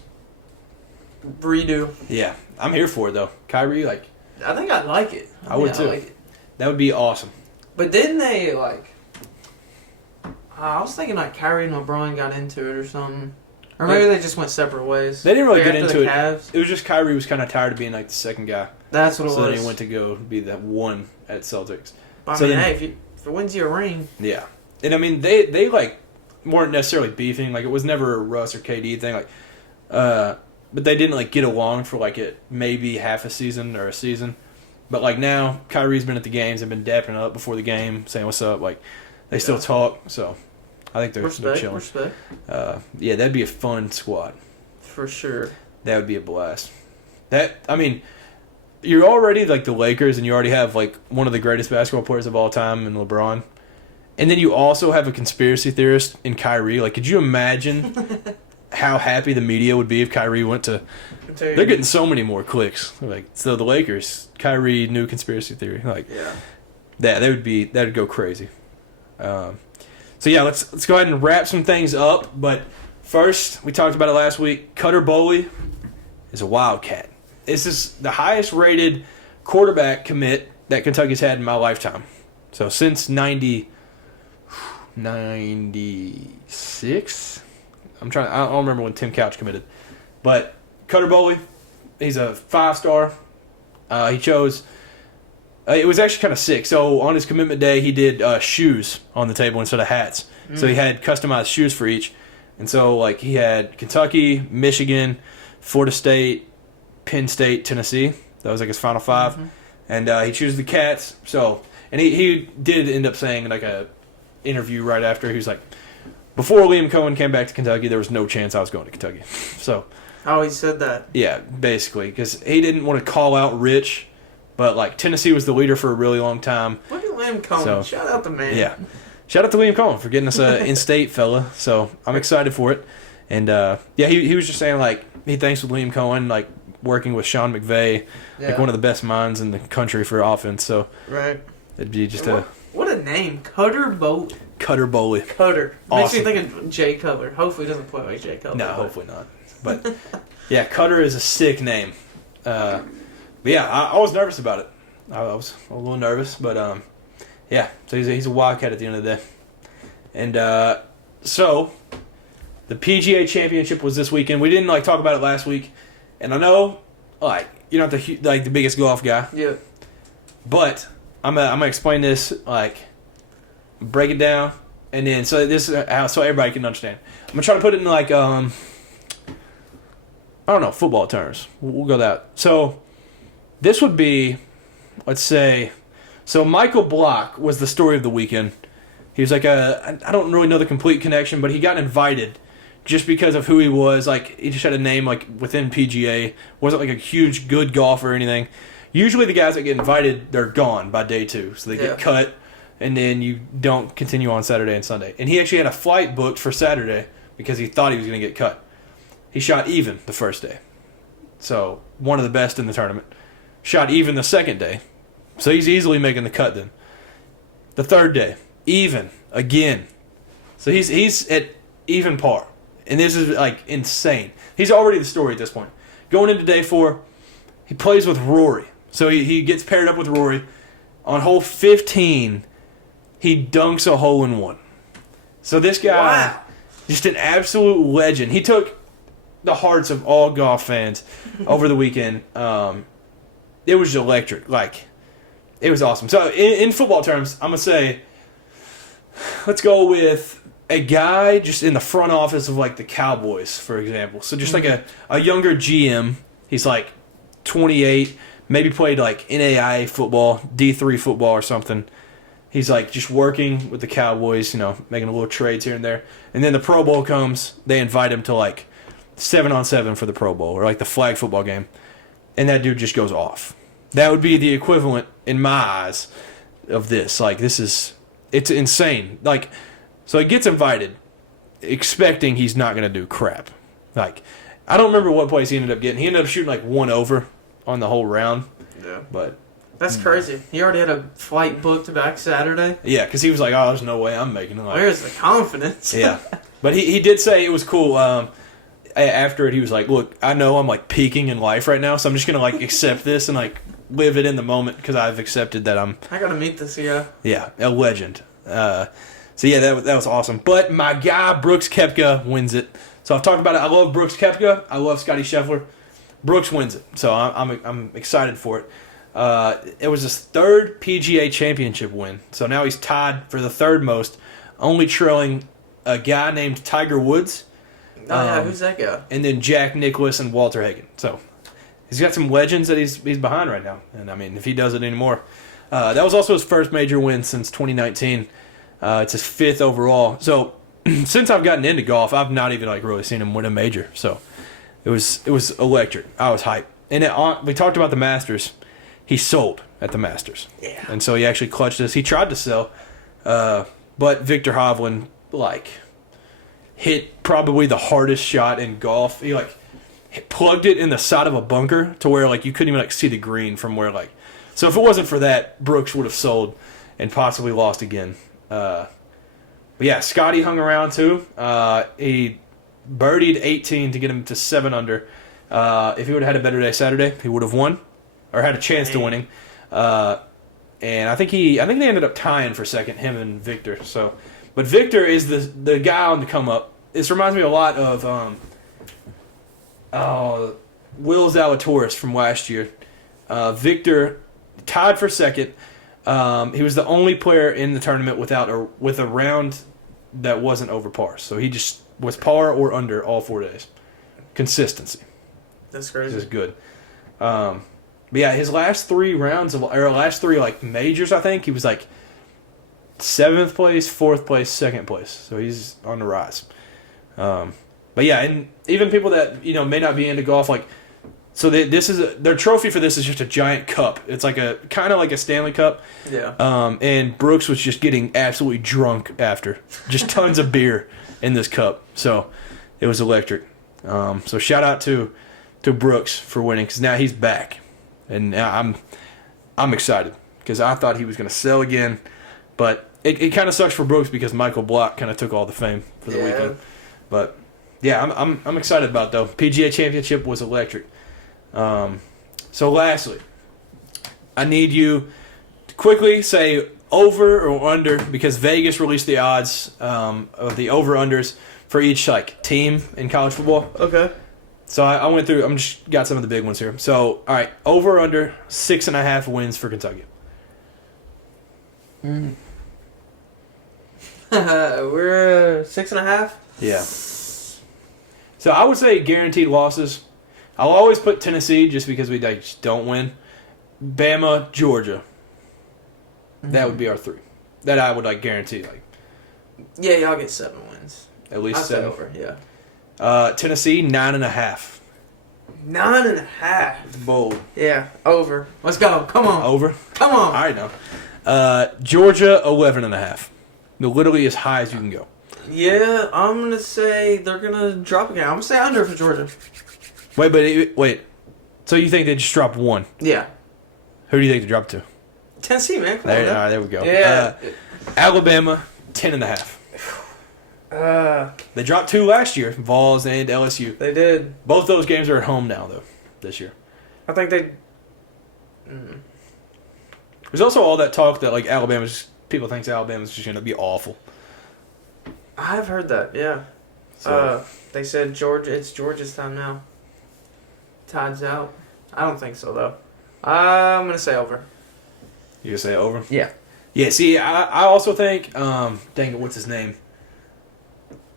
redo. yeah, I'm here for it though. Kyrie, like I think I'd like it. I would too. like it. That would be awesome. But didn't they like? I was thinking like Kyrie and LeBron got into it or something, or maybe they just went separate ways. They didn't really get After into the it. Cavs. It was just Kyrie was kind of tired of being like the second guy. That's what it So was. then he went to go be that one at Celtics. I so mean, then- hey, if it wins you a ring, Yeah, and I mean they like weren't necessarily beefing. Like it was never a Russ or KD thing. Like, but they didn't like get along for like maybe half a season or a season. But like now, Kyrie's been at the games and been dapping up before the game, saying what's up. Like they still talk. So I think they're chilling. Respect. Yeah, that'd be a fun squad. For sure. That would be a blast. You're already like the Lakers, and you already have like one of the greatest basketball players of all time in LeBron. And then you also have a conspiracy theorist in Kyrie. Like, could you imagine how happy the media would be if Kyrie went to... They're getting so many more clicks. Like, so the Lakers, Kyrie, new conspiracy theory. Like, Yeah. that would go crazy. So yeah, let's go ahead and wrap some things up. But First, we talked about it last week. Cutter Boley is a Wildcat. This is the highest rated quarterback commit that Kentucky's had in my lifetime. So since 96? I don't remember when Tim Couch committed. But Cutter Boley, he's a 5-star. He chose... it was actually kind of sick. So on his commitment day, he did shoes on the table instead of hats. So he had customized shoes for each. And so like he had Kentucky, Michigan, Florida State, Penn State, Tennessee. That was like his final 5. Mm-hmm. And he chose the Cats. So, and he did end up saying like a interview right after. He was like, before Liam Cohen came back to Kentucky, there was no chance I was going to Kentucky. So. Oh, he said that. Yeah, basically, because he didn't want to call out Rich, but like Tennessee was the leader for a really long time. Look at Liam Cohen. So, shout out the man. Yeah, shout out to Liam Cohen for getting us an in-state fella. So I'm excited for it. And yeah, he was just saying like he thanks with Liam Cohen like working with Sean McVay, like one of the best minds in the country for offense. So right, it'd be just what a name, Cutter Boley. Cutter Boley. Cutter awesome. Makes me think of Jay Cutler. Hopefully, he doesn't play like Jay Cutler. No, hopefully not. But yeah, Cutter is a sick name. But yeah, I was nervous about it. I was a little nervous, but yeah. So he's a Wildcat at the end of the day. And so the PGA Championship was this weekend. We didn't like talk about it last week, and I know like you're not the biggest golf guy. Yeah. But I'm gonna explain this like break it down, and then so this is how so everybody can understand. I'm gonna try to put it in like I don't know, football terms. We'll go that. So this would be, let's say, so Michael Block was the story of the weekend. He was like I don't really know the complete connection, but he got invited just because of who he was. Like he just had a name like within PGA. Wasn't like a huge good golfer or anything. Usually the guys that get invited, they're gone by day 2. So they get cut, and then you don't continue on Saturday and Sunday. And he actually had a flight booked for Saturday because he thought he was going to get cut. He shot even the first day. So, one of the best in the tournament. Shot even the second day. So, he's easily making the cut then. The third day, even again. So, he's at even par. And this is, like, insane. He's already the story at this point. Going into day 4, he plays with Rory. So, he gets paired up with Rory. On hole 15, he dunks a hole-in-one. So, this guy, just an absolute legend. He took the hearts of all golf fans over the weekend. It was electric. Like, it was awesome. So, in football terms, I'm going to say, let's go with a guy just in the front office of, like, the Cowboys, for example. So, just like a younger GM. He's, like, 28, maybe played, like, NAIA football, D3 football or something. He's, like, just working with the Cowboys, you know, making a little trades here and there. And then the Pro Bowl comes. They invite him to, like, 7-on-7 for the Pro Bowl, or like the flag football game, and that dude just goes off. That would be the equivalent, in my eyes, of this. Like, it's insane. Like, so he gets invited, expecting he's not going to do crap. Like, I don't remember what place he ended up getting. He ended up shooting like 1 over on the whole round. Yeah. But that's crazy. He already had a flight booked back Saturday. Yeah, because he was like, oh, there's no way I'm making it. Like, where's the confidence? Yeah. But he did say it was cool. After it, he was like, look, I know I'm, like, peaking in life right now, so I'm just going to, like, accept this and, like, live it in the moment because I've accepted that I'm... I got to meet this guy. Yeah, a legend. So, yeah, that was awesome. But my guy, Brooks Koepka, wins it. So I've talked about it. I love Brooks Koepka. I love Scotty Scheffler. Brooks wins it. So I'm excited for it. It was his 3rd PGA Championship win. So now he's tied for the 3rd most, only trailing a guy named Tiger Woods. Oh, yeah, who's that guy? And then Jack Nicklaus and Walter Hagen. So he's got some legends that he's behind right now. And, I mean, if he does it anymore. That was also his first major win since 2019. It's his 5th overall. So since I've gotten into golf, I've not even like really seen him win a major. So it was electric. I was hyped. And we talked about the Masters. He sold at the Masters. Yeah. And so he actually clutched this. He tried to sell. But Victor Hovland, like... hit probably the hardest shot in golf. He like plugged it in the side of a bunker to where like you couldn't even like see the green from where like. So if it wasn't for that, Brooks would have sold and possibly lost again. But yeah, Scotty hung around too. He birdied 18 to get him to 7 under. If he would have had a better day Saturday, he would have won or had a chance to winning. And I think they ended up tying for second, him and Victor. So, but Victor is the guy on the come up. This reminds me a lot of Will Zalatoris from last year. Victor tied for second. He was the only player in the tournament with a round that wasn't over par. So he just was par or under all 4 days. Consistency. That's crazy. Just good. But yeah, his last 3 rounds or last 3 like majors, I think he was like 7th place, 4th place, 2nd place. So he's on the rise. But yeah, and even people that may not be into golf, like, so their trophy for this is just a giant cup. It's like a kind of like a Stanley Cup. Yeah. And Brooks was just getting absolutely drunk after, just tons of beer in this cup. So it was electric. So shout out to Brooks for winning, because now he's back, and now I'm excited because I thought he was going to sell again, but it kind of sucks for Brooks because Michael Block kind of took all the fame for the weekend. But yeah, I'm excited about it, though. PGA Championship was electric. So lastly, I need you to quickly say over or under, because Vegas released the odds of the over-unders for each like team in college football. Okay. So I went through. I'm just got some of the big ones here. So all right, over or under 6.5 wins for Kentucky. We're 6.5. Yeah. So I would say guaranteed losses. I'll always put Tennessee just because we just don't win. Bama, Georgia. That would be our 3. That I would guarantee Yeah, y'all get 7 wins. at least I'll say 7. over. Yeah. Tennessee 9.5. 9.5. Bold. Yeah, over. Let's go. Come on. Over. Come on. All right now. Georgia 11.5. Literally as high as you can go. Yeah, I'm gonna say they're gonna drop again. I'm gonna say under for Georgia. Wait. So you think they just dropped 1? Yeah. Who do you think they dropped to? Tennessee, man. Come on, man. There we go. Yeah. Alabama 10.5. They dropped 2 last year, Vols and LSU. They did. Both those games are at home now, though, this year. I think they. There's also all that talk that people think Alabama's just going to be awful. I've heard that. Yeah. So, They said it's Georgia's time now. Tide's out. I don't think so though. I'm gonna say over. you gonna say over? Yeah. Yeah. See, I also think. Dang it, what's his name?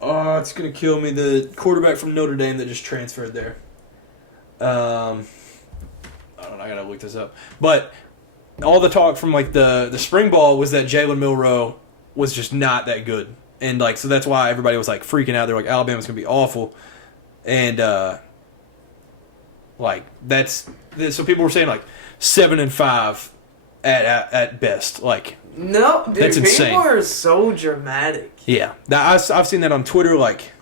Oh, it's gonna kill me. The quarterback from Notre Dame that just transferred there. I don't know. I gotta look this up. But all the talk from the spring ball was that Jalen Milroe was just not that good, and so that's why everybody was freaking out. They're like, Alabama's gonna be awful, and so people were saying 7-5 at best. No, dude. That's insane. People are so dramatic. Yeah, now I've seen that on Twitter.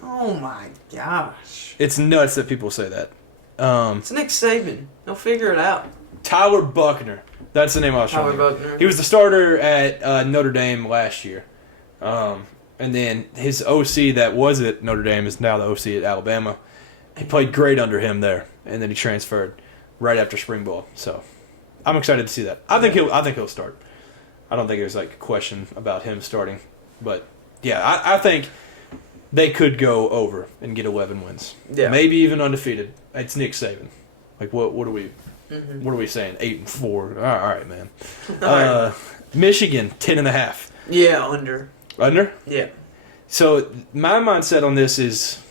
Oh my gosh. It's nuts that people say that. It's Nick Saban. He'll figure it out. Tyler Buckner. That's the name I was trying to Buckner. He was the starter at Notre Dame last year. And then his OC that was at Notre Dame is now the OC at Alabama. He played great under him there, and then he transferred right after spring ball. So I'm excited to see that. I think he'll start. I don't think there's a question about him starting. But yeah, I think they could go over and get 11 wins. Yeah. Maybe even undefeated. It's Nick Saban. What are we what are we saying? 8-4. All right, man. Michigan 10.5. Yeah, under. Under? Yeah. So my mindset on this is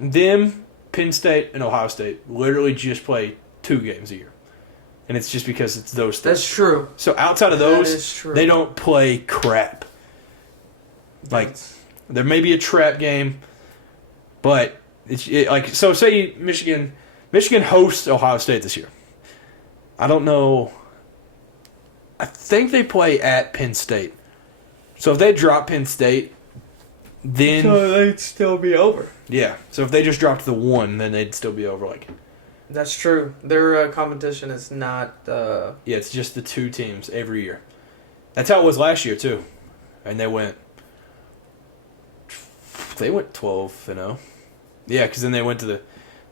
them, Penn State, and Ohio State literally just play 2 games a year. And it's just because it's those things. That's true. So outside of That those, is true. they don't play crap. There may be a trap game, but so say Michigan hosts Ohio State this year. I don't know. I think they play at Penn State. So if they drop Penn State, then they'd still be over. Yeah. So if they just dropped the 1, then they'd still be over. That's true. Their competition is not. Yeah, it's just the 2 teams every year. That's how it was last year too, and they went They went 12-0. Yeah, because then they went to the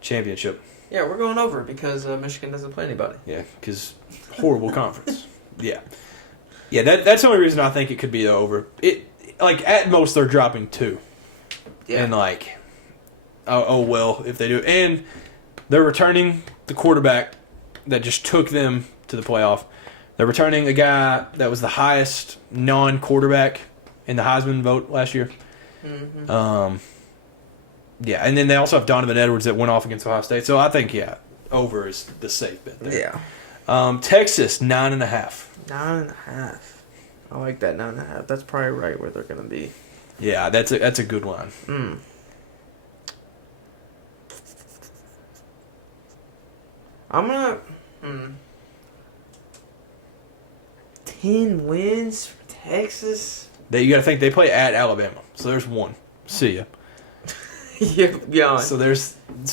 championship. Yeah, we're going over because Michigan doesn't play anybody. Yeah, because horrible conference. Yeah. Yeah, that's the only reason I think it could be over. At most, they're dropping 2. Yeah. And, oh, well, if they do. And they're returning the quarterback that just took them to the playoff. They're returning a guy that was the highest non-quarterback in the Heisman vote last year. Mm-hmm. Yeah, and then they also have Donovan Edwards that went off against Ohio State. So I think, over is the safe bet there. Yeah. Texas, 9.5. 9.5. I like that 9.5. That's probably right where they're going to be. Yeah, that's a good line. I'm going to... 10 wins for Texas? You got to think they play at Alabama. So there's 1. See ya. Yeah. So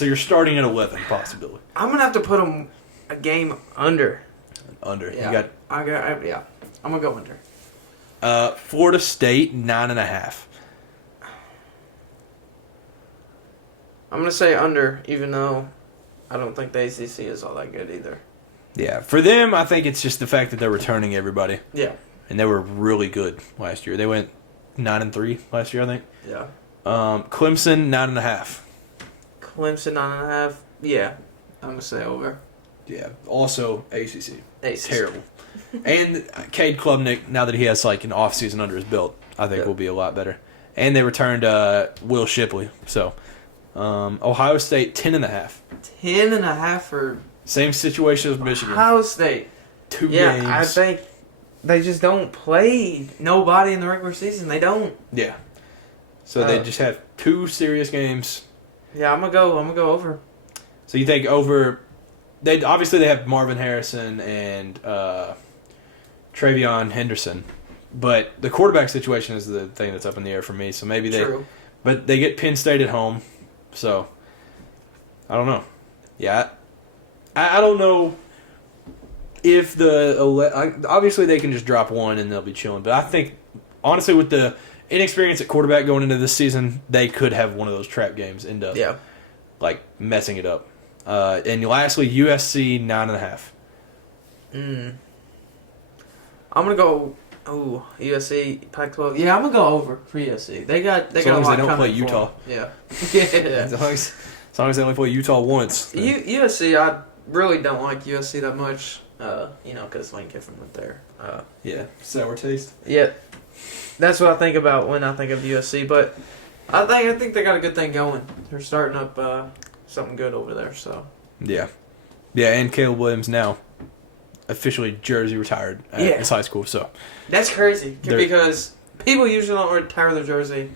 you're starting at 11 possibility. I'm going to have to put them a game under. Under. Yeah. I'm going to go under. Florida State, 9.5. I'm going to say under, even though I don't think the ACC is all that good either. Yeah, for them, I think it's just the fact that they're returning everybody. Yeah. And they were really good last year. They went 9-3 last year, I think. Yeah. Clemson, 9.5. Clemson, 9.5. Yeah. I'm going to say over. Yeah, also ACC. ACC. Terrible. And Cade Klubnik, now that he has an offseason under his belt, I think will be a lot better. And they returned Will Shipley. So, Ohio State, 10.5. 10.5 for... Same situation as Michigan. Ohio State. 2 games. Yeah, I think they just don't play nobody in the regular season. They don't. Yeah. So they just have 2 serious games. Yeah, I'm gonna go over. So you think over? They have Marvin Harrison and Travion Henderson, but the quarterback situation is the thing that's up in the air for me. So maybe True. But they get Penn State at home, so I don't know. Yeah, I don't know if obviously they can just drop 1 and they'll be chilling. But I think honestly, with the inexperience at quarterback going into this season, they could have one of those trap games end up messing it up. And lastly, USC 9.5. I'm gonna go. Oh, USC Pac-12. Yeah, I'm gonna go over for USC. They got a lot coming. As long as they don't play Utah. Yeah. Yeah. As long as they only play Utah once. USC, I really don't like USC that much. Because Lane Kiffin went there. Yeah, sour taste. Yeah, that's what I think about when I think of USC. But I think they got a good thing going. They're starting up something good over there. So yeah, and Caleb Williams now officially jersey retired at his high school. So that's crazy because people usually don't retire their jersey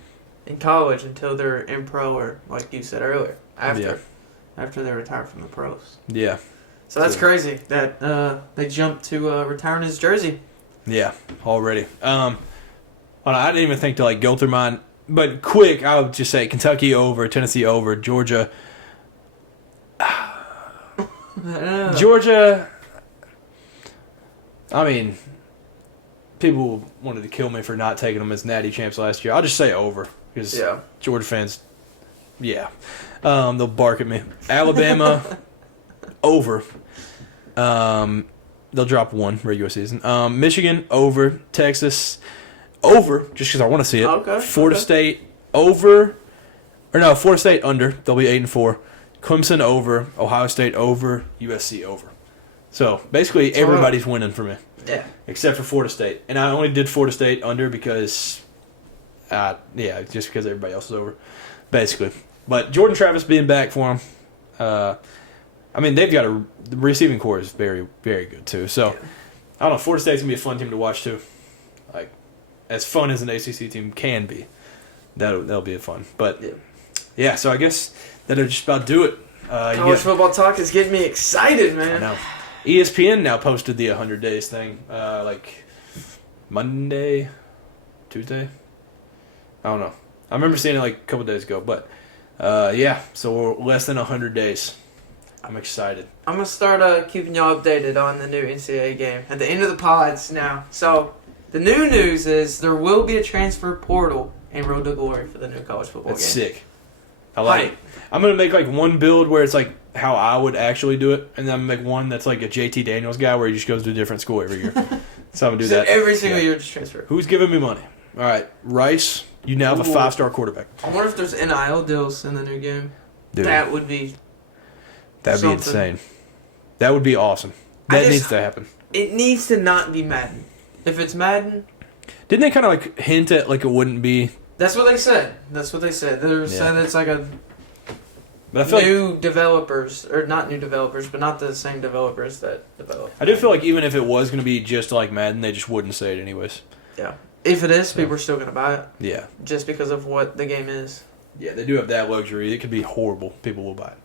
in college until they're in pro or, like you said earlier, after they retire from the pros. Yeah. So that's crazy that they jumped to retiring his jersey. Yeah, already. I didn't even think to go through mine, but quick, I would just say Kentucky over, Tennessee over, Georgia. Georgia. I mean, people wanted to kill me for not taking them as natty champs last year. I'll just say over because Georgia fans, they'll bark at me. Alabama. Over. They'll drop 1 regular season. Michigan over. Texas over, just because I want to see it. Okay. Florida State over. Or no, Florida State under. They'll be 8-4. Clemson over. Ohio State over. USC over. So basically everybody's winning for me. Yeah. Except for Florida State. And I only did Florida State under because just because everybody else is over. Basically. But Jordan Travis being back for him. They've got the receiving core is very, very good too. So, I don't know. Florida State's gonna be a fun team to watch too. As fun as an ACC team can be, that'll be fun. But so I guess that'll just about do it. College football talk is getting me excited, man. I know. ESPN now posted the 100 days thing, Monday, Tuesday. I don't know. I remember seeing it a couple days ago, but so we're less than 100 days. I'm excited. I'm going to start keeping y'all updated on the new NCAA game at the end of the pods now. So, the new news is there will be a transfer portal and road to glory for the new college football That's game. sick. I like Hype. it. I'm going to make like one build where it's like how I would actually do it, and then I'm going to make one that's like a JT Daniels guy where he just goes to a different school every year. So I'm going to do So that. every single year, just transfer. Who's giving me money? All right, Rice, you now have a Ooh. 5-star quarterback. I wonder if there's NIL deals in the new game. Dude, That would be. that'd be something. insane. That would be awesome. I That just- needs to happen. It needs to not be Madden. If it's Madden, Didn't they kind of like hint at like it wouldn't be? that's what they said. That's what they said. They said it's like a But I feel like, new developers, or not new developers, but not the same developers that develop. I do feel like even if it was going to be just like Madden, they just wouldn't say it anyways. Yeah. If it is, people are still going to buy it Yeah. just because of what the game is. Yeah, they do have that luxury. It could be horrible. People will buy it.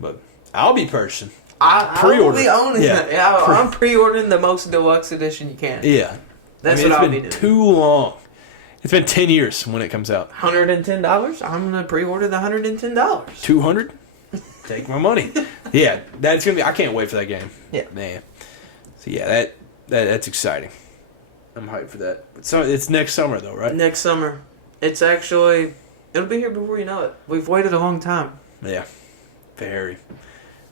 But I'll be purchasing. I will Pre-order. be owning Yeah. it. I'm pre-ordering the most deluxe edition you can. Yeah. That's it's what I'll been be doing. too long. It's been 10 years when it comes out. $110? I'm going to pre-order the $110. 200? Take my money. Yeah, that's gonna be. I can't wait for that game. Yeah. Man. So yeah, that's exciting. I'm hyped for that. So it's next summer though, right? Next summer. It's actually, it'll be here before you know it. We've waited a long time. Yeah. Very,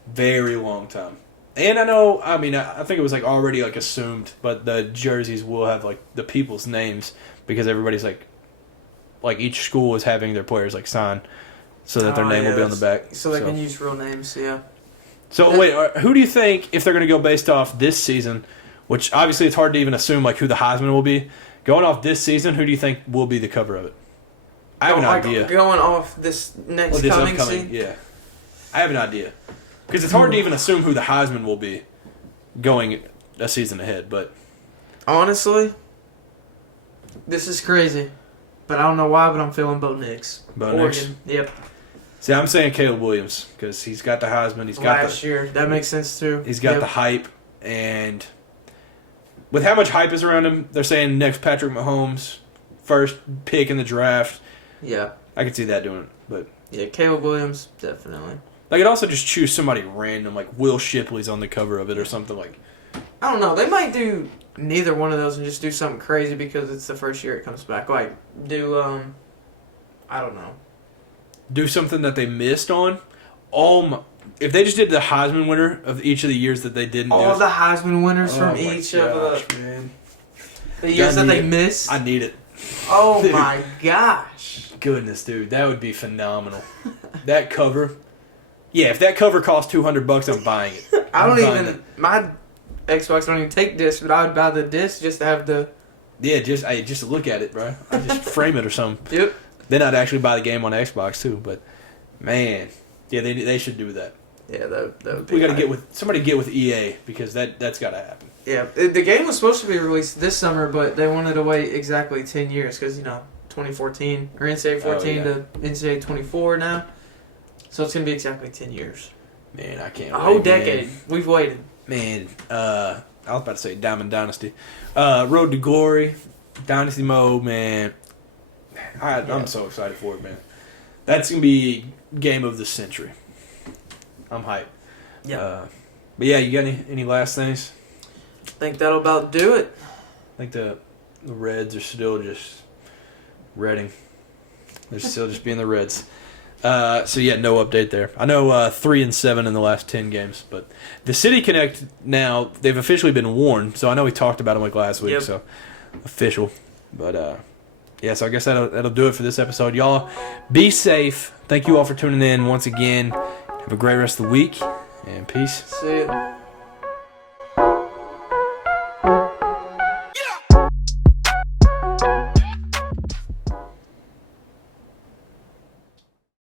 very long time. And I know. I mean, I think it was like already like assumed, but the jerseys will have like the people's names because everybody's like each school is having their players like sign. So that their Oh, name will be on the back. So they can use real names, yeah. So wait, who do you think, if they're going to go based off this season, which obviously it's hard to even assume like who the Heisman will be, going off this season, who do you think will be the cover of it? I have an idea. Going off this next Well, this coming upcoming, season. yeah. I have an idea. Because it's hard to even assume who the Heisman will be going a season ahead, but Honestly, this is crazy. But I don't know why, but I'm feeling Bo Nix. Bo Nix? Oregon. Yep. see, I'm saying Caleb Williams because he's got the Heisman, he's got Last year. That makes sense too. he's got Yep. the hype, and with how much hype is around him, they're saying next Patrick Mahomes, first pick in the draft. Yeah. I could see that doing it, but Yeah, Caleb Williams, definitely. they could also just choose somebody random, like Will Shipley's on the cover of it or something like. I don't know. They might do neither one of those and just do something crazy because it's the first year it comes back. Like, do, I don't know. Do something that they missed on. If they just did the Heisman winner of each of the years that they didn't All do. the Heisman winners Oh from my each gosh, of man. the years I that need they it. missed. I need it. Oh Dude. my gosh. Goodness, dude, that would be phenomenal. That cover. Yeah, if that cover costs $200, I'm buying it. I don't I'm buying even, my Xbox don't even take discs, but I would buy the disc just to have the, Yeah, just look at it, bro. I just frame it or something. yep. Then I'd actually buy the game on Xbox too. But man, yeah, they should do that. Yeah, that would be We got to hype. somebody get with EA because that's got to happen. Yeah, the game was supposed to be released this summer, but they wanted to wait exactly 10 years because, 2014, or NCAA 14 yeah. to NCAA 24 now. So it's going to be exactly 10 years. Man, I can't. A wait, whole man. decade. We've waited. Man, I was about to say Diamond Dynasty. Road to Glory, Dynasty Mode, man. I'm so excited for it, man. That's going to be game of the century. I'm hyped. Yeah. But yeah, you got any last things? I think that'll about do it. I think the Reds are still just redding. They're still just being the Reds. So yeah, no update there. I know 3-7 in the last 10 games, but the City Connect now they've officially been warned. So I know we talked about them like last week, Yep. so official. But yeah, so I guess that'll do it for this episode. Y'all be safe. Thank you all for tuning in once again. Have a great rest of the week and peace. See ya.